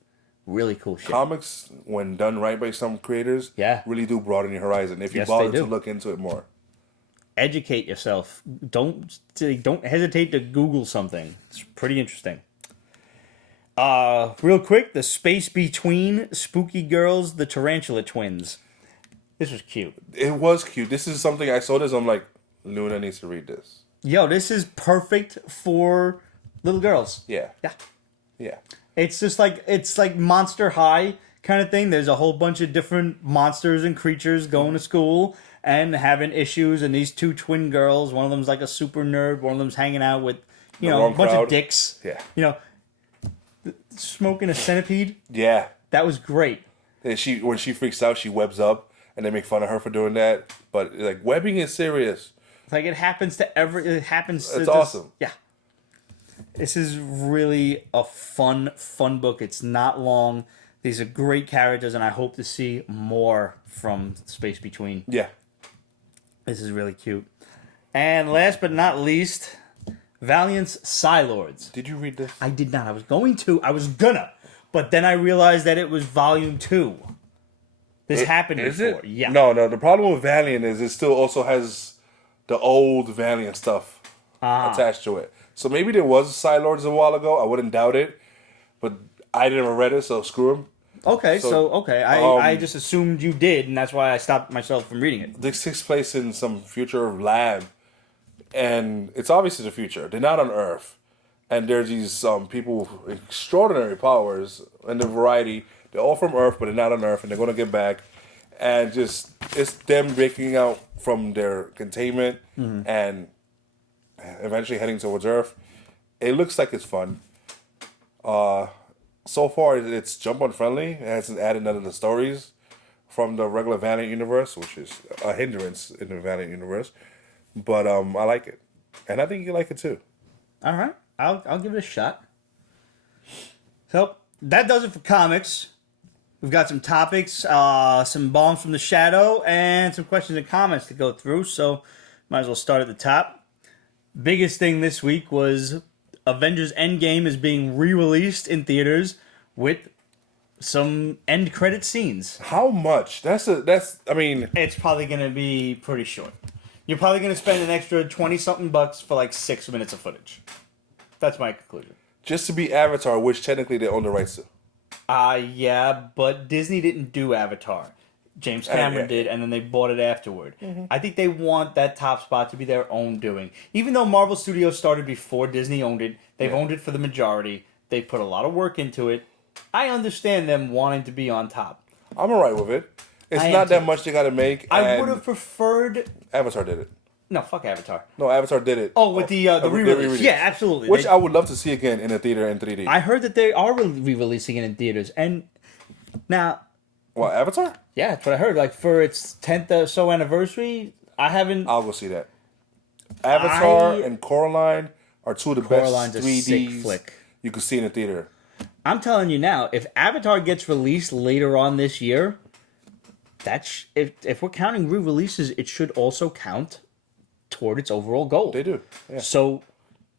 Really cool shit. Comics, when done right by some creators, really do broaden your horizon if you bother to look into it more. Educate yourself. Don't hesitate to Google something. It's pretty interesting. Real quick, the space between Spooky Girls, the Tarantula Twins. This was cute. It was cute. This is something I saw this. I'm like, Luna needs to read this. Yo, this is perfect for little girls. Yeah. Yeah. It's just like Monster High kind of thing. There's a whole bunch of different monsters and creatures going to school and having issues, and these 2 twin girls, one of them's like a super nerd, one of them's hanging out with, a bunch of dicks. Yeah. smoking a centipede? Yeah. That was great. And when she freaks out, she webs up, and they make fun of her for doing that. But like webbing is serious. Like it happens to It happens. To It's awesome. Yeah. This is really a fun book. It's not long. These are great characters, and I hope to see more from Space Between. Yeah. This is really cute. And last but not least, Valiant's Psi-Lords. Did you read this? I did not. I was gonna. But then I realized that it was volume 2. This happened Is before. it? Yeah. No. The problem with Valiant is it still also has the old Valiant stuff attached to it. So maybe there was Psi-Lords a while ago. I wouldn't doubt it. But I never read it, so screw him. Okay, okay. I just assumed you did, and that's why I stopped myself from reading it. This takes place in some future lab, and it's obviously the future. They're not on Earth, and there's these people with extraordinary powers and the variety. They're all from Earth, but they're not on Earth, and they're going to get back, and just it's them breaking out from their containment and eventually heading towards Earth. It looks like it's fun. So far, it's jump on friendly. It hasn't added none of the stories from the regular Valiant universe, which is a hindrance in the Valiant universe. But I like it, and I think you like it too. All right, I'll give it a shot. So that does it for comics. We've got some topics, some bombs from the shadow, and some questions and comments to go through. So might as well start at the top. Biggest thing this week was Avengers Endgame is being re-released in theaters with some end credit scenes. How much? I mean, It's probably going to be pretty short. You're probably going to spend an extra 20-something bucks for like 6 minutes of footage. That's my conclusion. just to be Avatar, which technically they own the rights to. Yeah, but Disney didn't do Avatar. James Cameron did, and then they bought it afterward. Mm-hmm. I think they want that top spot to be their own doing. Even though Marvel Studios started before Disney owned it, they've owned it for the majority. They put a lot of work into it. I understand them wanting to be on top. I'm alright with it. It's not that much they got to make. I would have preferred... Avatar did it. No, fuck Avatar. No, Avatar did it. Oh, with the re-release. Yeah, absolutely. Which I would love to see again in a theater in 3D. I heard that they are re-releasing it in theaters. And now... What, Avatar? Yeah, that's what I heard. Like, for its 10th or so anniversary, I'll go see that. Avatar and Coraline are two of the Coraline's best a 3Ds sick flick. you can see in a theater. I'm telling you now, if Avatar gets released later on this year, if we're counting re-releases, it should also count toward its overall goal. They do. Yeah. So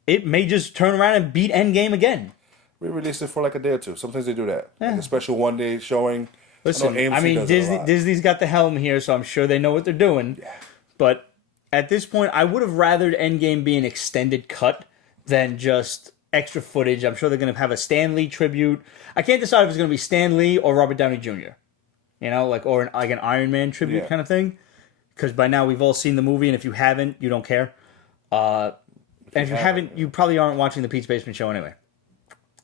it may just turn around and beat Endgame again. Re-release it for like a day or two. Sometimes they do that. Yeah. Like a special one-day showing. Listen, I mean, Disney's got the helm here, so I'm sure they know what they're doing. Yeah. But at this point, I would have rathered Endgame be an extended cut than just extra footage. I'm sure they're going to have a Stan Lee tribute. I can't decide if it's going to be Stan Lee or Robert Downey Jr. You know, like an Iron Man tribute kind of thing. Because by now we've all seen the movie, and if you haven't, you don't care. And if you haven't, you probably aren't watching the Pete's Basement Show anyway.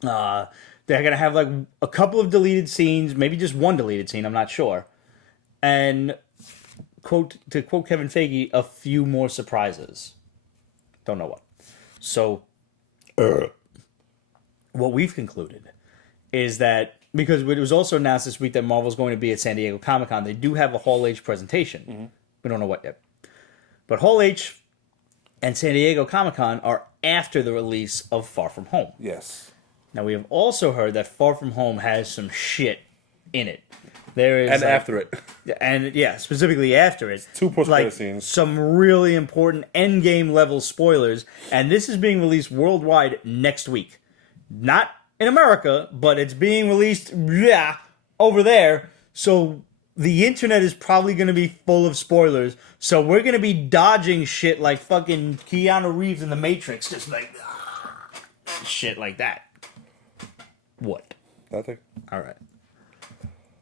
They're going to have like a couple of deleted scenes, maybe just one deleted scene, I'm not sure. And to quote Kevin Feige, a few more surprises. Don't know what. So, what we've concluded is that, because it was also announced this week that Marvel's going to be at San Diego Comic-Con, they do have a Hall H presentation. Mm-hmm. We don't know what yet. But Hall H and San Diego Comic-Con are after the release of Far From Home. Yes. Now, we have also heard that Far From Home has some shit in it. There is after it. And, yeah, specifically after it. 2 post-credit scenes. Some really important Endgame level spoilers. And this is being released worldwide next week. Not in America, but it's being released over there. So the internet is probably going to be full of spoilers. So we're going to be dodging shit like fucking Keanu Reeves in The Matrix. Just like shit like that. What? Nothing. All right.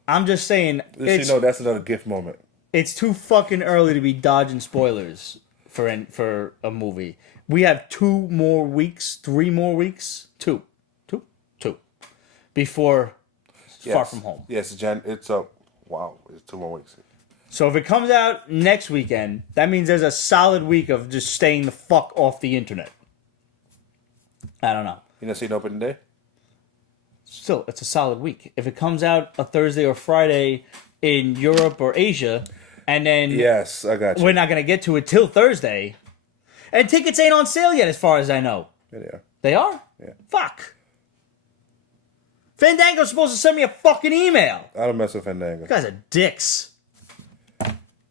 I'm just saying. Just so you know, that's another gift moment. It's too fucking early to be dodging spoilers for a movie. We have 2 more weeks, 3 more weeks, 2 before Far From Home. Yes, it's it's 2 more weeks. So if it comes out next weekend, that means there's a solid week of just staying the fuck off the internet. I don't know. You not seen Opening Day? still, it's a solid week. If it comes out a Thursday or Friday in Europe or Asia, and then Yes, I got you. we're not going to get to it till Thursday, and tickets ain't on sale yet, as far as I know. Yeah, they are. They are? Yeah. Fuck. Fandango's supposed to send me a fucking email. I don't mess with Fandango. You guys are dicks.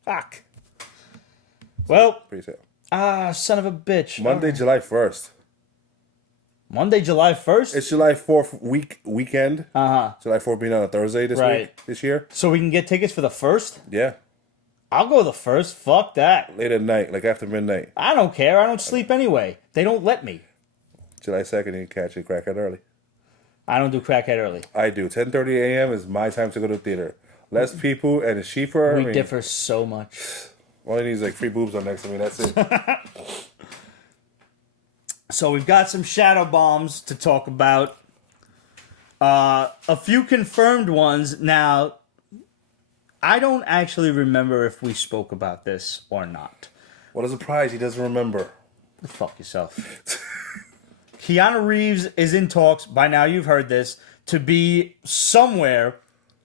Fuck. Well, Pre-sale. son of a bitch. Monday, July 1st. Monday, July 1st? It's July 4th weekend. Uh-huh. July 4th being on a Thursday this year. So we can get tickets for the 1st? Yeah. I'll go the 1st. Fuck that. Late at night, like after midnight. I don't care. I don't sleep anyway. They don't let me. July 2nd, you can catch it crackhead early. I don't do crackhead early. I do. 10:30 a.m. is my time to go to the theater. Less people and it's cheaper. We differ so much. All I need is like 3 boobs on next to me. That's it. So we've got some shadow bombs to talk about. A few confirmed ones. Now, I don't actually remember if we spoke about this or not. What a surprise. He doesn't remember. Go fuck yourself. Keanu Reeves is in talks, by now you've heard this, to be somewhere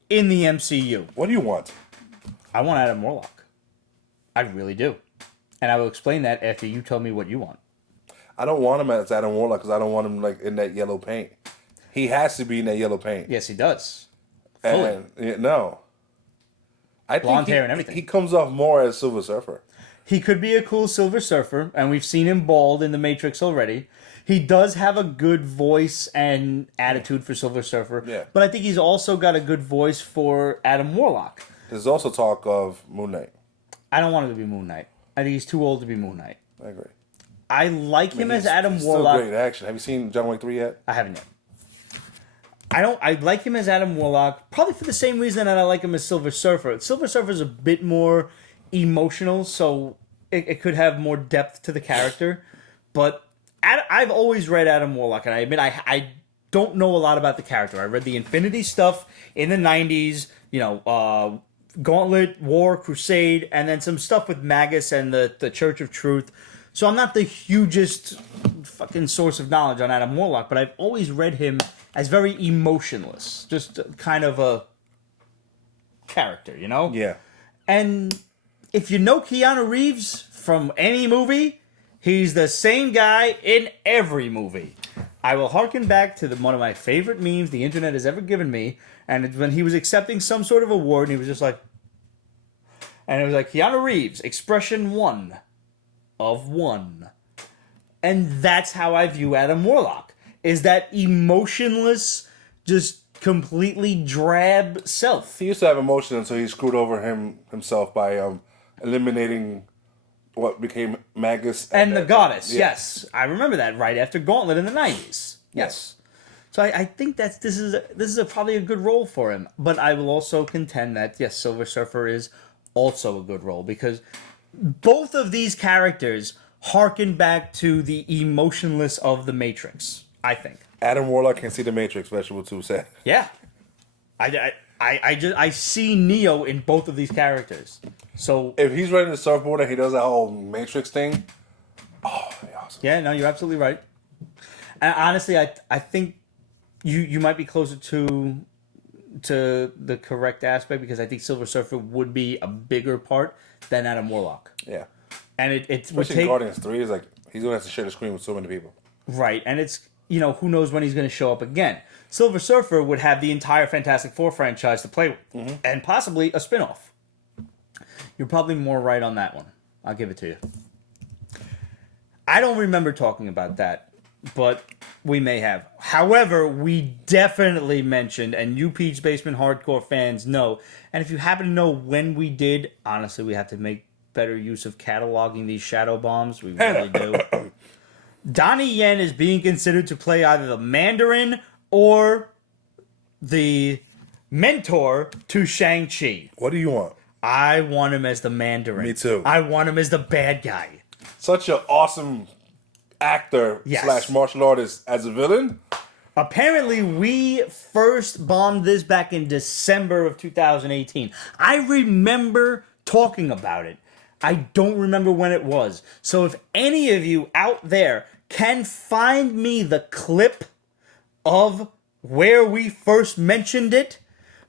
in the MCU. What do you want? I want Adam Warlock. I really do. And I will explain that after you tell me what you want. I don't want him as Adam Warlock because I don't want him like in that yellow paint. He has to be in that yellow paint. Yes, he does. Fully. And no. I Blonde think hair and everything. He comes off more as Silver Surfer. He could be a cool Silver Surfer, and we've seen him bald in The Matrix already. He does have a good voice and attitude for Silver Surfer. Yeah. But I think he's also got a good voice for Adam Warlock. There's also talk of Moon Knight. I don't want him to be Moon Knight. I think he's too old to be Moon Knight. I agree. I like him as Adam he's Warlock. Still great action. Have you seen John Wick 3 yet? I haven't yet. I like him as Adam Warlock, probably for the same reason that I like him as Silver Surfer. Silver Surfer is a bit more emotional, so it could have more depth to the character. But I've always read Adam Warlock, and I admit I don't know a lot about the character. I read the Infinity stuff in the 90s, Gauntlet, War, Crusade, and then some stuff with Magus and the Church of Truth. So I'm not the hugest fucking source of knowledge on Adam Warlock, but I've always read him as very emotionless. Just kind of a character, you know? Yeah. And if you know Keanu Reeves from any movie, he's the same guy in every movie. I will harken back to one of my favorite memes the internet has ever given me, and it's when he was accepting some sort of award, and he was just like... And it was like, Keanu Reeves, expression 1 of 1. And that's how I view Adam Warlock. Is that emotionless, just completely drab self. He used to have emotion until he screwed over himself by eliminating what became Magus. And the goddess, yes. I remember that right after Gauntlet in the 90s. Yes. So I think this is probably a good role for him. But I will also contend that, yes, Silver Surfer is also a good role. Because both of these characters harken back to the emotionless of the Matrix, I think. Adam Warlock can see the Matrix, Vegetable 2 said. Yeah. I see Neo in both of these characters. So if he's riding the surfboard and he does that whole Matrix thing, that'd be awesome. yeah, no, you're absolutely right. And honestly, I think you might be closer to the correct aspect because I think Silver Surfer would be a bigger part than Adam Warlock. Yeah. And it would Especially take in Guardians 3, is like he's gonna have to share the screen with so many people. right, and it's who knows when he's going to show up again. Silver Surfer would have the entire Fantastic Four franchise to play with, and possibly a spin-off. You're probably more right on that one. I'll give it to you. I don't remember talking about that, but we may have. However, we definitely mentioned, and you Peach Basement hardcore fans know, and if you happen to know when we did, honestly, we have to make better use of cataloging these shadow bombs. We really do. Donnie Yen is being considered to play either the Mandarin or the mentor to Shang-Chi. What do you want? I want him as the Mandarin. Me too. I want him as the bad guy. Such an awesome actor / martial artist as a villain. Apparently, we first bombed this back in December of 2018. I remember talking about it. I don't remember when it was. So if any of you out there can find me the clip of where we first mentioned it?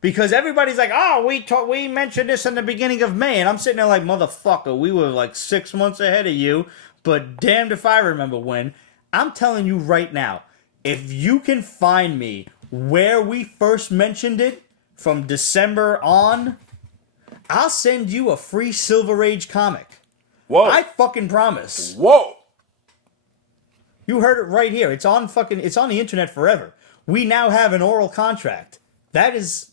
Because everybody's like, oh, we mentioned this in the beginning of May. And I'm sitting there like, motherfucker, we were like 6 months ahead of you. But damned if I remember when. I'm telling you right now, if you can find me where we first mentioned it from December on, I'll send you a free Silver Age comic. Whoa. I fucking promise. Whoa. You heard it right here. It's on the internet forever. We now have an oral contract. That is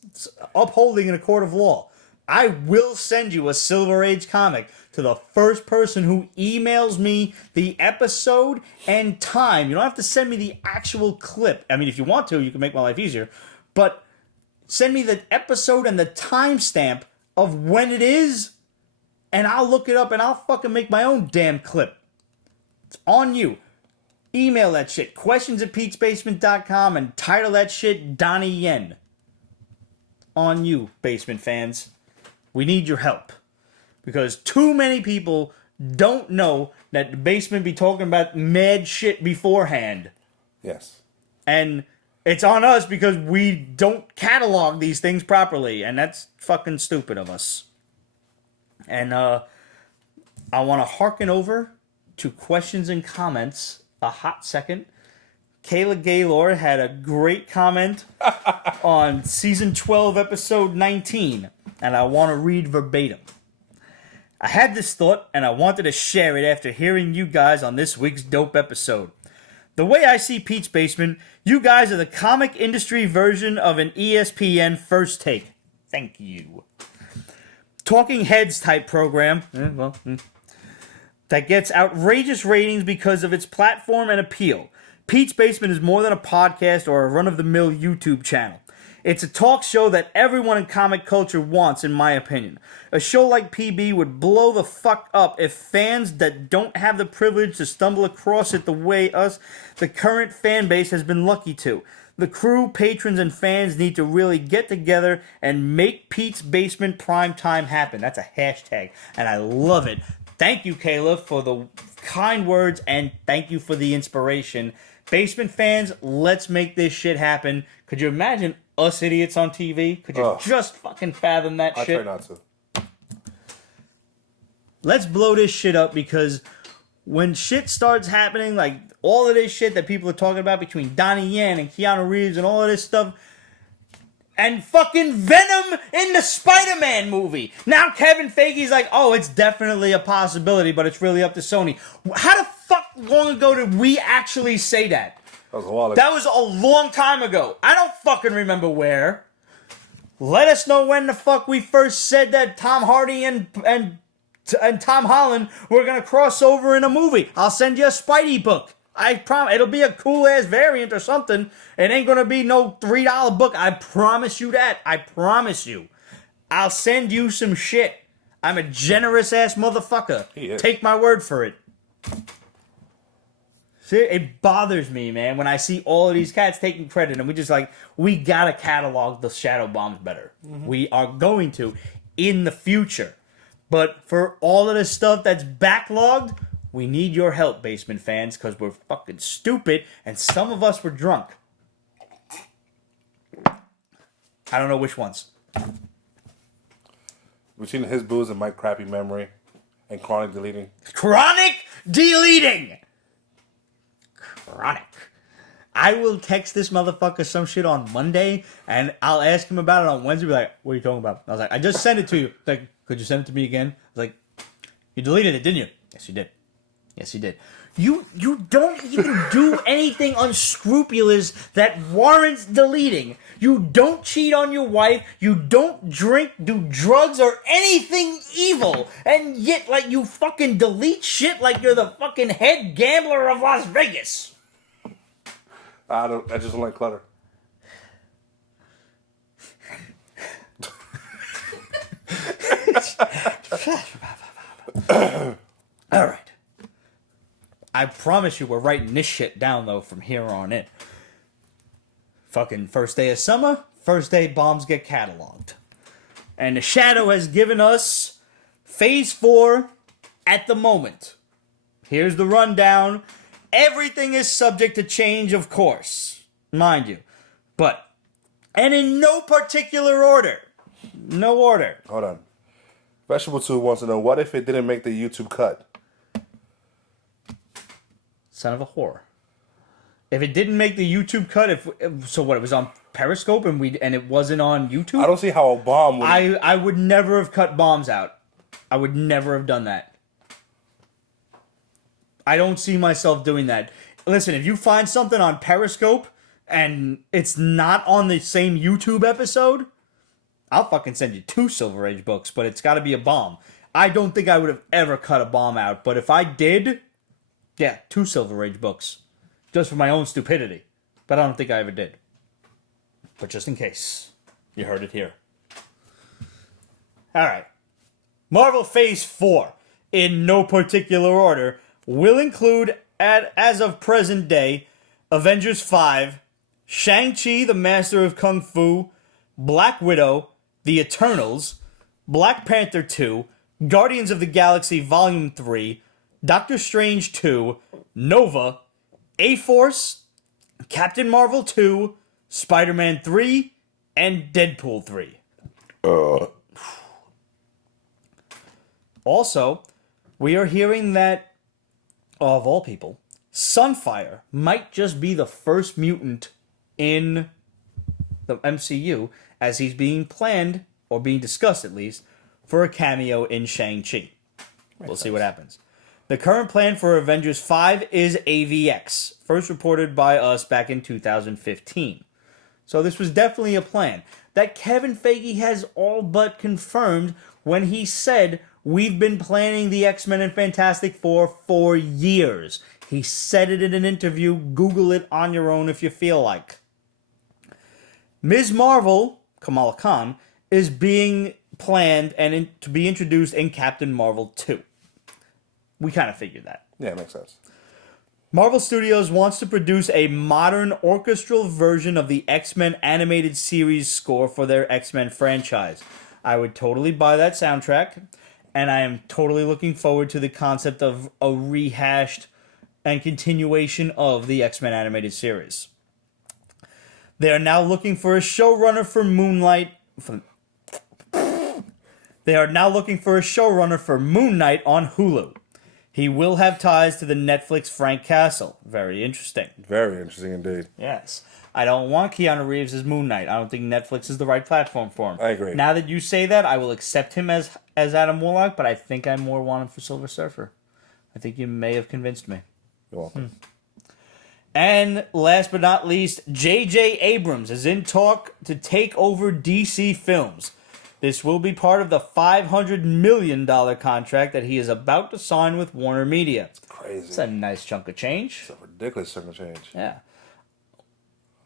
upholding in a court of law. I will send you a Silver Age comic to the first person who emails me the episode and time. You don't have to send me the actual clip. I mean, if you want to, you can make my life easier. But send me the episode and the timestamp of when it is, and I'll look it up and I'll fucking make my own damn clip. It's on you. Email that shit. questions@petesbasement.com and title that shit Donnie Yen. On you, basement fans. We need your help. Because too many people don't know that the basement be talking about mad shit beforehand. Yes. And it's on us because we don't catalog these things properly. And that's fucking stupid of us. And I want to hearken over to questions and comments a hot second. Kayla Gaylor had a great comment on season 12, episode 19, and I want to read verbatim. I had this thought, and I wanted to share it after hearing you guys on this week's dope episode. The way I see Pete's Basement, you guys are the comic industry version of an ESPN First Take. Thank you. Talking Heads type program. That gets outrageous ratings because of its platform and appeal. Pete's Basement is more than a podcast or a run-of-the-mill YouTube channel. It's a talk show that everyone in comic culture wants, in my opinion. A show like PB would blow the fuck up if fans that don't have the privilege to stumble across it the way us, the current fan base, has been lucky to. The crew, patrons, and fans need to really get together and make Pete's Basement prime time happen. That's a hashtag, and I love it. Thank you, Kayla, for the kind words, and thank you for the inspiration. Basement fans, let's make this shit happen. Could you imagine us idiots on TV? Could you just fucking fathom that shit? I try not to. Let's blow this shit up, because when shit starts happening, like all of this shit that people are talking about between Donnie Yen and Keanu Reeves and all of this stuff, and fucking Venom in the Spider-Man movie. Now Kevin Feige's like, oh, it's definitely a possibility, but it's really up to Sony. How the fuck long ago did we actually say that? That was a while ago. That was a long time ago. I don't fucking remember where. Let us know when the fuck we first said that Tom Hardy and Tom Holland were gonna cross over in a movie. I'll send you a Spidey book. I promise. It'll be a cool-ass variant or something. It ain't gonna be no $3 book. I promise you that. I promise you. I'll send you some shit. I'm a generous-ass motherfucker. Take my word for it. See, it bothers me, man, when I see all of these cats taking credit, and we gotta catalog the Shadow Bombs better. Mm-hmm. We are going to in the future. But for all of the stuff that's backlogged, we need your help, Basement fans, because we're fucking stupid, and some of us were drunk. I don't know which ones. Between his booze and my crappy memory and chronic deleting. Chronic deleting! Chronic. I will text this motherfucker some shit on Monday, and I'll ask him about it on Wednesday. Be like, what are you talking about? I was like, I just sent it to you. Like, could you send it to me again? I was like, you deleted it, didn't you? Yes, you did. Yes, you did. You don't even do anything unscrupulous that warrants deleting. You don't cheat on your wife. You don't drink, do drugs, or anything evil. And yet, like, you fucking delete shit like you're the fucking head gambler of Las Vegas. I just don't like clutter. All right. I promise you we're writing this shit down, though, from here on in. Fucking first day of summer, first day bombs get cataloged. And the Shadow has given us Phase 4 at the moment. Here's the rundown. Everything is subject to change, of course. Mind you. But, and in no particular order. No order. Hold on. Vegetable 2 wants to know, what if it didn't make the YouTube cut? Son of a whore. If it didn't make the YouTube cut, so what? It was on Periscope and it wasn't on YouTube. I don't see how a bomb would. I would never have cut bombs out. I would never have done that. I don't see myself doing that. Listen, if you find something on Periscope and it's not on the same YouTube episode, I'll fucking send you 2 Silver Age books, but it's got to be a bomb. I don't think I would have ever cut a bomb out, but if I did, yeah, 2 Silver Age books. Just for my own stupidity. But I don't think I ever did. But just in case, you heard it here. Alright. Marvel Phase 4, in no particular order, will include, as of present day, Avengers 5, Shang-Chi the Master of Kung Fu, Black Widow, The Eternals, Black Panther 2, Guardians of the Galaxy Volume 3, Doctor Strange 2, Nova, A-Force, Captain Marvel 2, Spider-Man 3, and Deadpool 3. Also, we are hearing that, of all people, Sunfire might just be the first mutant in the MCU, as he's being planned, or being discussed at least, for a cameo in Shang-Chi. We'll see what happens. The current plan for Avengers 5 is AVX, first reported by us back in 2015. So this was definitely a plan that Kevin Feige has all but confirmed when he said, "We've been planning the X-Men and Fantastic Four for years." He said it in an interview. Google it on your own if you feel like. Ms. Marvel, Kamala Khan, is being planned and to be introduced in Captain Marvel 2. We kind of figured that. Yeah, it makes sense. Marvel Studios wants to produce a modern orchestral version of the X-Men animated series score for their X-Men franchise. I would totally buy that soundtrack, and I am totally looking forward to the concept of a rehashed and continuation of the X-Men animated series. They are now looking for a showrunner for Moon Knight on Hulu. He will have ties to the Netflix Frank Castle. Very interesting. Very interesting indeed. Yes. I don't want Keanu Reeves as Moon Knight. I don't think Netflix is the right platform for him. I agree. Now that you say that, I will accept him as Adam Warlock, but I think I more want him for Silver Surfer. I think you may have convinced me. You're welcome. And last but not least, J.J. Abrams is in talk to take over DC Films. This will be part of the $500 million contract that he is about to sign with Warner Media. Crazy. It's a nice chunk of change. It's a ridiculous chunk of change. Yeah.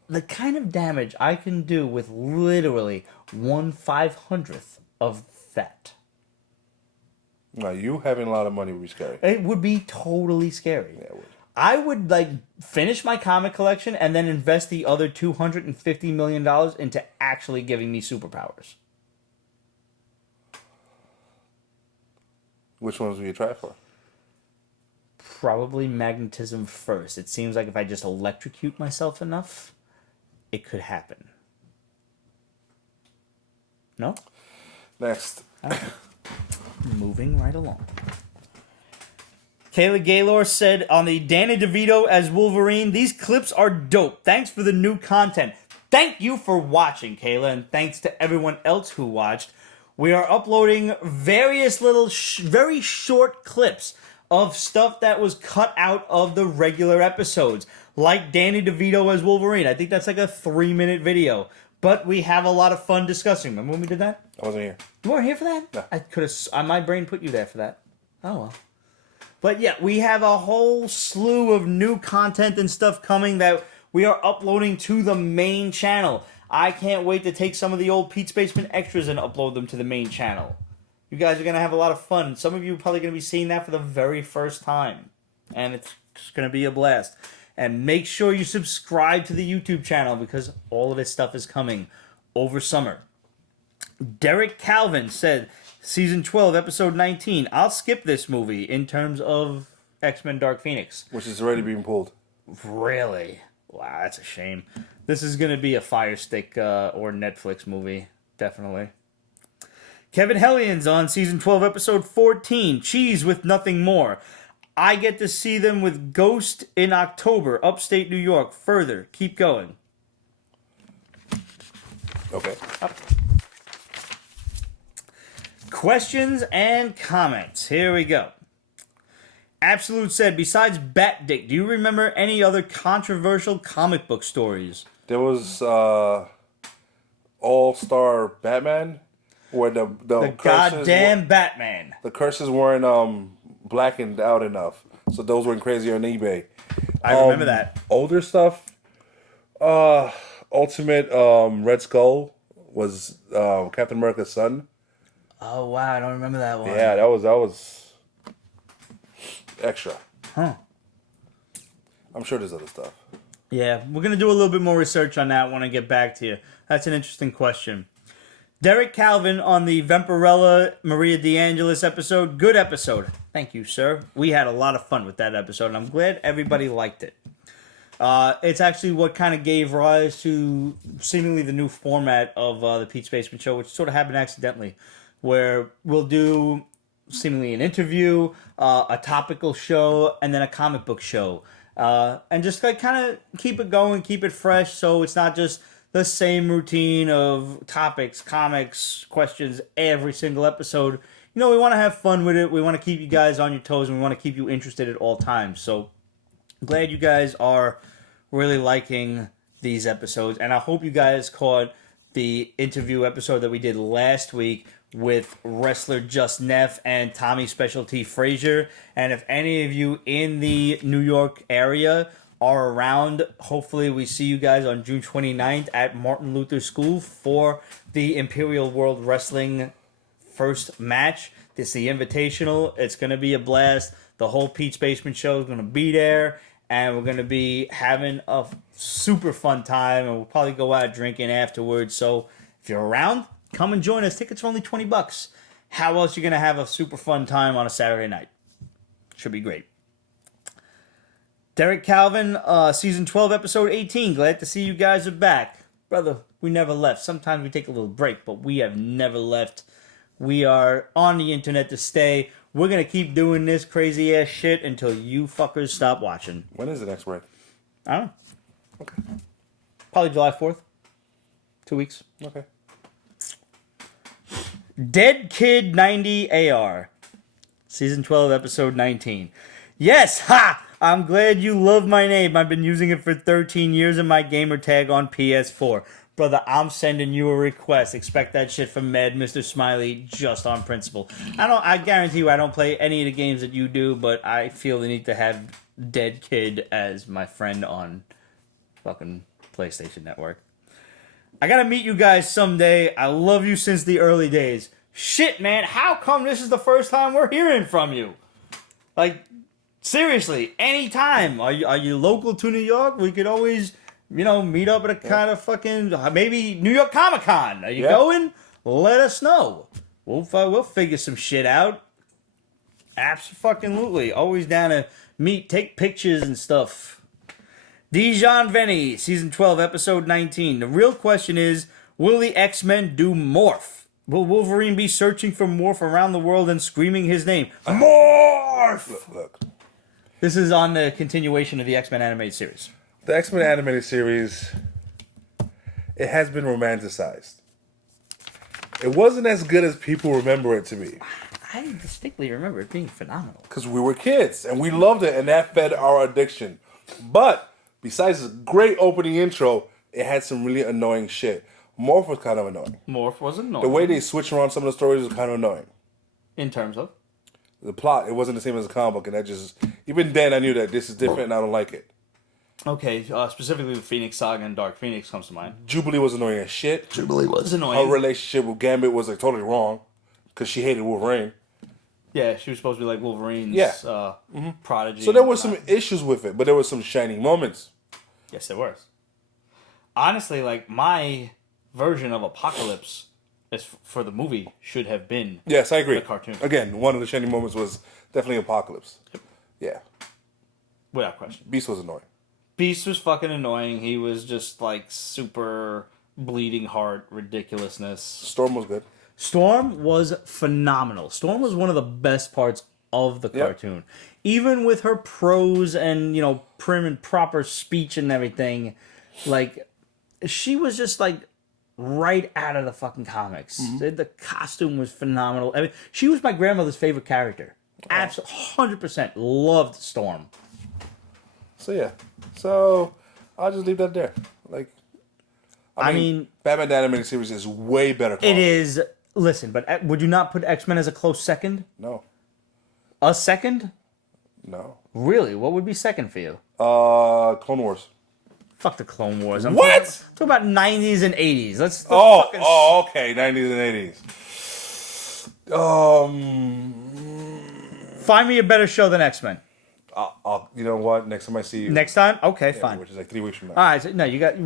The kind of damage I can do with literally 1/500th of that. Now, you having a lot of money would be scary. It would be totally scary. Yeah, it would. I would finish my comic collection and then invest the other $250 million into actually giving me superpowers. Which ones will you try for? Probably magnetism first. It seems like if I just electrocute myself enough, it could happen. No? Next. Moving right along. Kayla Gaylor said on the Danny DeVito as Wolverine, "These clips are dope. Thanks for the new content." Thank you for watching, Kayla, and thanks to everyone else who watched. We are uploading various little, very short clips of stuff that was cut out of the regular episodes, like Danny DeVito as Wolverine. I think that's like a 3-minute video, but we have a lot of fun discussing. Remember when we did that? I wasn't here. You weren't here for that? No. I could have. My brain put you there for that. Oh well. But yeah, we have a whole slew of new content and stuff coming that we are uploading to the main channel. I can't wait to take some of the old Pete's Basement extras and upload them to the main channel. You guys are going to have a lot of fun. Some of you are probably going to be seeing that for the very first time. And it's just going to be a blast. And make sure you subscribe to the YouTube channel because all of this stuff is coming over summer. Derek Calvin said, Season 12, Episode 19, "I'll skip this movie in terms of X-Men Dark Phoenix." Which is already being pulled. Really? Wow, that's a shame. This is going to be a Fire Stick or Netflix movie, definitely. Kevin Hellions on season 12, episode 14, Cheese with Nothing More. I get to see them with Ghost in October, upstate New York. Further, keep going. Okay. Questions and comments. Here we go. Absolute said, besides Bat Dick, do you remember any other controversial comic book stories? There was All-Star Batman, where the goddamn Batman. The curses weren't blackened out enough, so those went crazy on eBay. I remember that. Older stuff. Ultimate Red Skull was Captain America's son. Oh wow, I don't remember that one. Yeah, that was extra. Huh. I'm sure there's other stuff. Yeah, we're going to do a little bit more research on that when I get back to you. That's an interesting question. Derek Calvin on the Vampirella Maria DeAngelis episode. Good episode. Thank you, sir. We had a lot of fun with that episode, and I'm glad everybody liked it. It's actually what kind of gave rise to seemingly the new format of the Pete's Basement Show, which sort of happened accidentally, where we'll do seemingly an interview, a topical show, and then a comic book show. And just like kind of keep it going, keep it fresh, so it's not just the same routine of topics, comics, questions every single episode. You know, we want to have fun with it. We want to keep you guys on your toes, and we want to keep you interested at all times. So glad you guys are really liking these episodes, and I hope you guys caught the interview episode that we did last week with wrestler Just Neff and Tommy Specialty Frazier. And if any of you in the New York area are around, hopefully we see you guys on June 29th at Martin Luther School for the Imperial World Wrestling first match. This is the Invitational. It's going to be a blast. The whole Pete's Basement Show is going to be there, and we're going to be having a super fun time, and we'll probably go out drinking afterwards. So if you're around, come and join us. Tickets are only $20. How else are you going to have a super fun time on a Saturday night? Should be great. Derek Calvin, season 12, episode 18. Glad to see you guys are back. Brother, we never left. Sometimes we take a little break, but we have never left. We are on the internet to stay. We're going to keep doing this crazy ass shit until you fuckers stop watching. When is the next break? I don't know. Okay. Probably July 4th. 2 weeks. Okay. Dead Kid 90 AR. Season 12, episode 19. Yes! Ha! I'm glad you love my name. I've been using it for 13 years in my gamer tag on PS4. Brother, I'm sending you a request. Expect that shit from Med, Mr. Smiley, just on principle. I guarantee you I don't play any of the games that you do, but I feel the need to have Dead Kid as my friend on fucking PlayStation Network. I gotta meet you guys someday. I love you since the early days. Shit, man, how come this is the first time we're hearing from you? Like, seriously, anytime. Are you local to New York? We could always, meet up at a kind of fucking, maybe New York Comic Con. Are you going? Let us know. We'll figure some shit out. Absolutely. Always down to meet, take pictures and stuff. Dijon Venny, season 12, episode 19. The real question is, will the X-Men do Morph? Will Wolverine be searching for Morph around the world and screaming his name? Morph! Look. This is on the continuation of the X-Men animated series. The X-Men animated series, it has been romanticized. It wasn't as good as people remember it to be. I distinctly remember it being phenomenal. Because we were kids, and we loved it, and that fed our addiction. But, besides the great opening intro, it had some really annoying shit. Morph was kind of annoying. Morph was annoying. The way they switched around some of the stories was kind of annoying. In terms of? The plot, it wasn't the same as a comic book, and that just... Even then, I knew that this is different, and I don't like it. Okay, specifically the Phoenix Saga and Dark Phoenix comes to mind. Jubilee was annoying as shit. Jubilee was annoying. Her relationship with Gambit was totally wrong, because she hated Wolverine. Yeah, she was supposed to be like Wolverine's prodigy. So there were some issues with it, but there were some shining moments. Yes, there was. Honestly, like, my version of Apocalypse is for the movie should have been Yes, I agree. the cartoon. Again, one of the shining moments was definitely Apocalypse. Yeah. Without question. Beast was annoying. Beast was fucking annoying. He was just like super bleeding heart ridiculousness. Storm was good. Storm was phenomenal. Storm was one of the best parts of the cartoon. Even with her prose and, prim and proper speech and everything, like, she was just like right out of the fucking comics. The costume was phenomenal. I mean, she was my grandmother's favorite character. Absolutely, 100% loved Storm. So yeah, I'll just leave that there. Like, I mean, Batman the Animated Series is way better. It is. Listen, but would you not put X-Men as a close second? No. A second? No. Really? What would be second for you? Clone Wars. Fuck the Clone Wars. I'm What? Talking about 90s and 80s. Let's okay, 90s and 80s. Find me a better show than X-Men. You know what? Next time I see you. Next time? Okay, fine. Which is like 3 weeks from now. All right, so, no, you got,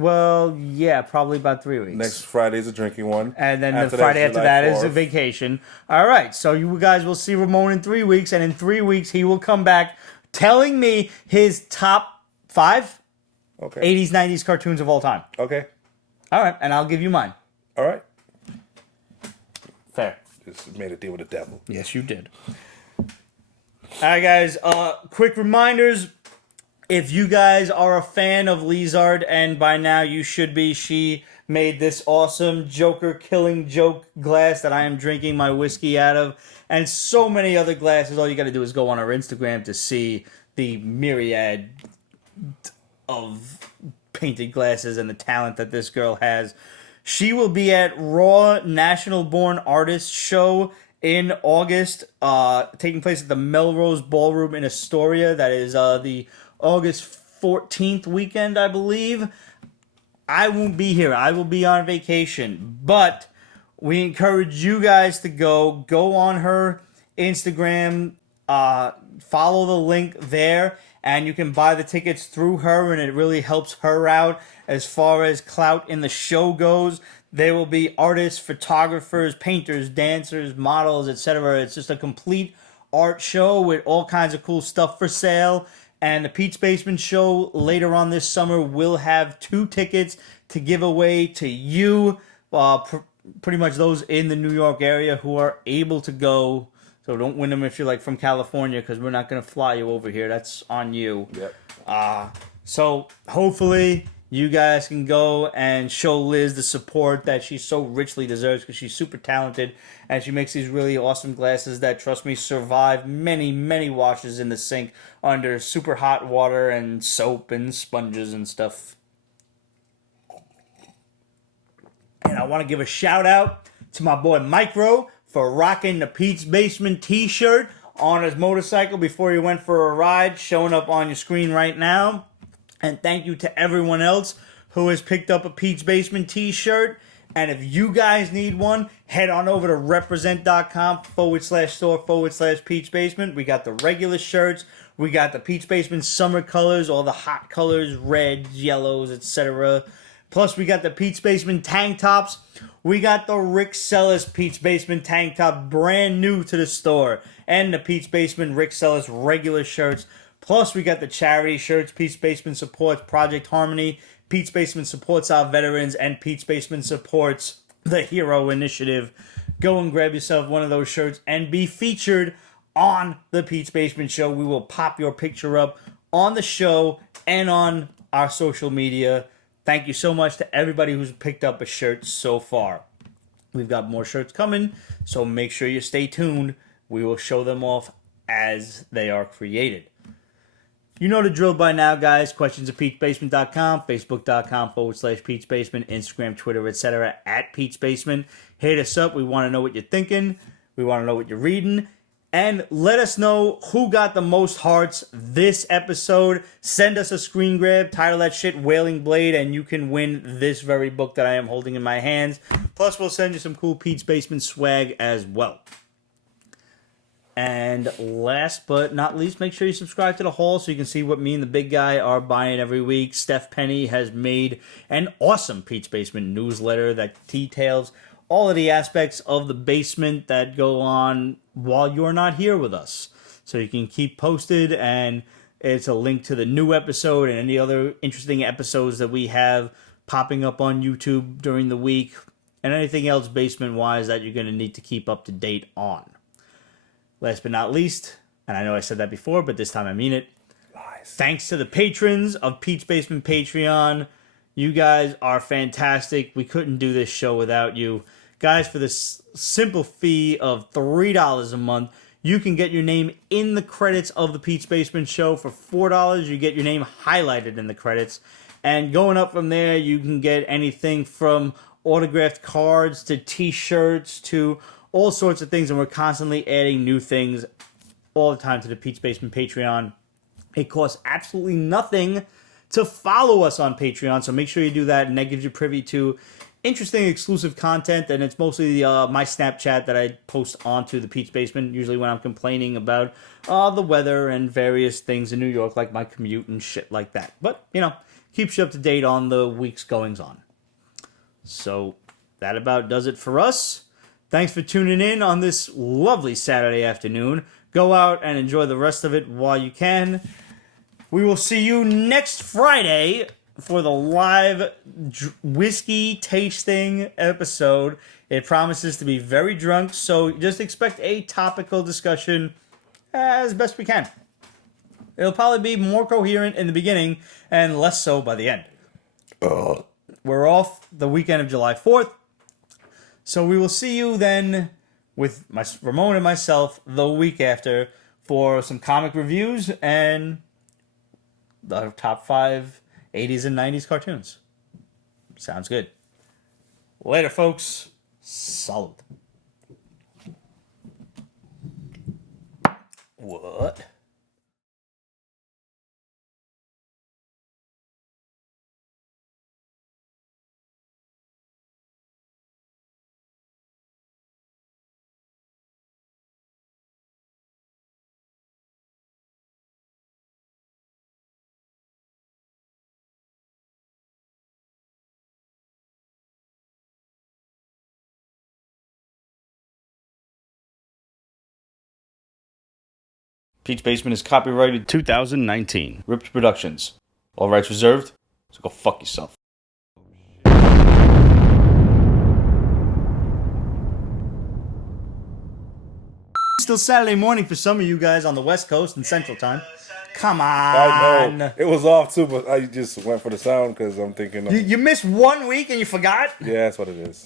probably about 3 weeks. Next Friday's a drinking one. And then the Friday after that is a vacation. All right, so you guys will see Ramon in 3 weeks, and in 3 weeks he will come back telling me his top 5 80s, 90s cartoons of all time. Okay. All right, and I'll give you mine. All right. Fair. Just made a deal with the devil. Yes, you did. All right, guys. Quick reminders. If you guys are a fan of Lizard, and by now you should be, she made this awesome Joker killing joke glass that I am drinking my whiskey out of, and so many other glasses. All you got to do is go on her Instagram to see the myriad of painted glasses and the talent that this girl has. She will be at Raw National Born Artist Show in August, taking place at the Melrose Ballroom in Astoria. That is the August 14th weekend, I believe. I won't be here. I will be on vacation. But we encourage you guys to go. Go on her Instagram. Follow the link there. And you can buy the tickets through her. And it really helps her out as far as clout in the show goes. There will be artists, photographers, painters, dancers, models, etc. It's just a complete art show with all kinds of cool stuff for sale. And the Pete's Basement show later on this summer will have 2 tickets to give away to you. Pretty much those in the New York area who are able to go. So don't win them if you're like from California, because we're not going to fly you over here. That's on you. Yep. So hopefully you guys can go and show Liz the support that she so richly deserves, because she's super talented and she makes these really awesome glasses that, trust me, survive many, many washes in the sink under super hot water and soap and sponges and stuff. And I want to give a shout out to my boy Micro for rocking the Pete's Basement t-shirt on his motorcycle before he went for a ride, showing up on your screen right now. And thank you to everyone else who has picked up a Pete's Basement t-shirt. And if you guys need one, head on over to represent.com/store/Pete's Basement. We got the regular shirts. We got the Pete's Basement summer colors, all the hot colors, reds, yellows, etc. Plus, we got the Pete's Basement tank tops. We got the Rick Sellis Pete's Basement tank top, brand new to the store. And the Pete's Basement Rick Sellis regular shirts. Plus, we got the charity shirts. Pete's Basement supports Project Harmony. Pete's Basement supports our veterans. And Pete's Basement supports the Hero Initiative. Go and grab yourself one of those shirts and be featured on the Pete's Basement Show. We will pop your picture up on the show and on our social media. Thank you so much to everybody who's picked up a shirt so far. We've got more shirts coming, so make sure you stay tuned. We will show them off as they are created. You know the drill by now, guys. Questions at Pete'sBasement.com, Facebook.com/Pete's Basement, Instagram, Twitter, etc. at Pete's Basement. Hit us up. We want to know what you're thinking. We want to know what you're reading. And let us know who got the most hearts this episode. Send us a screen grab. Title that shit Wailing Blade, and you can win this very book that I am holding in my hands. Plus, we'll send you some cool Pete's Basement swag as well. And last but not least, make sure you subscribe to the haul so you can see what me and the big guy are buying every week. Steph Penny has made an awesome Pete's Basement newsletter that details all of the aspects of the basement that go on while you're not here with us. So you can keep posted and It's a link to the new episode and any other interesting episodes that we have popping up on YouTube during the week, and anything else basement-wise that you're going to need to keep up to date on. Last but not least, and I know I said that before, but this time I mean it, thanks to the patrons of Pete's Basement Patreon. You guys are fantastic. We couldn't do this show without you. Guys, for this simple fee of $3 a month, you can get your name in the credits of the Pete's Basement show. For $4, you get your name highlighted in the credits. And going up from there, you can get anything from autographed cards to t-shirts to all sorts of things. And we're constantly adding new things all the time to the Pete's Basement Patreon. It costs absolutely nothing to follow us on Patreon, so make sure you do that, and that gives you privy to interesting exclusive content, and it's mostly my Snapchat that I post onto the Pete's Basement, usually when I'm complaining about the weather and various things in New York, like my commute and shit like that. But, keeps you up to date on the week's goings-on. So, that about does it for us. Thanks for tuning in on this lovely Saturday afternoon. Go out and enjoy the rest of it while you can. We will see you next Friday for the live whiskey tasting episode. It promises to be very drunk, so just expect a topical discussion as best we can. It'll probably be more coherent in the beginning and less so by the end. We're off the weekend of July 4th, so we will see you then with Ramon and myself the week after for some comic reviews and the top 5 80s and 90s cartoons. Sounds good. Later, folks. Salud. What? Pete's Basement is copyrighted 2019. Ripped Productions. All rights reserved, so go fuck yourself. Still Saturday morning for some of you guys on the West Coast and Central Time. Come on. I know. It was off too, but I just went for the sound because I'm thinking... You missed 1 week and you forgot? Yeah, that's what it is.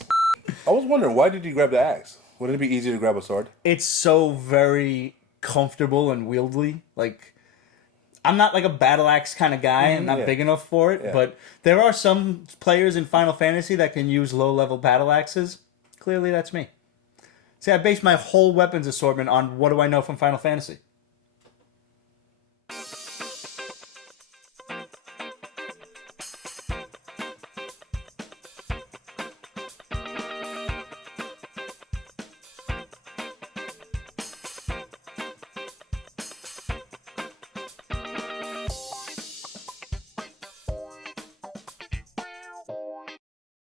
I was wondering, why did you grab the axe? Wouldn't it be easier to grab a sword? It's so very comfortable and wieldy. Like, I'm not like a battle axe kind of guy. I'm not big enough for it. Yeah. But there are some players in Final Fantasy that can use low-level battle axes. Clearly, that's me. See, I base my whole weapons assortment on what do I know from Final Fantasy.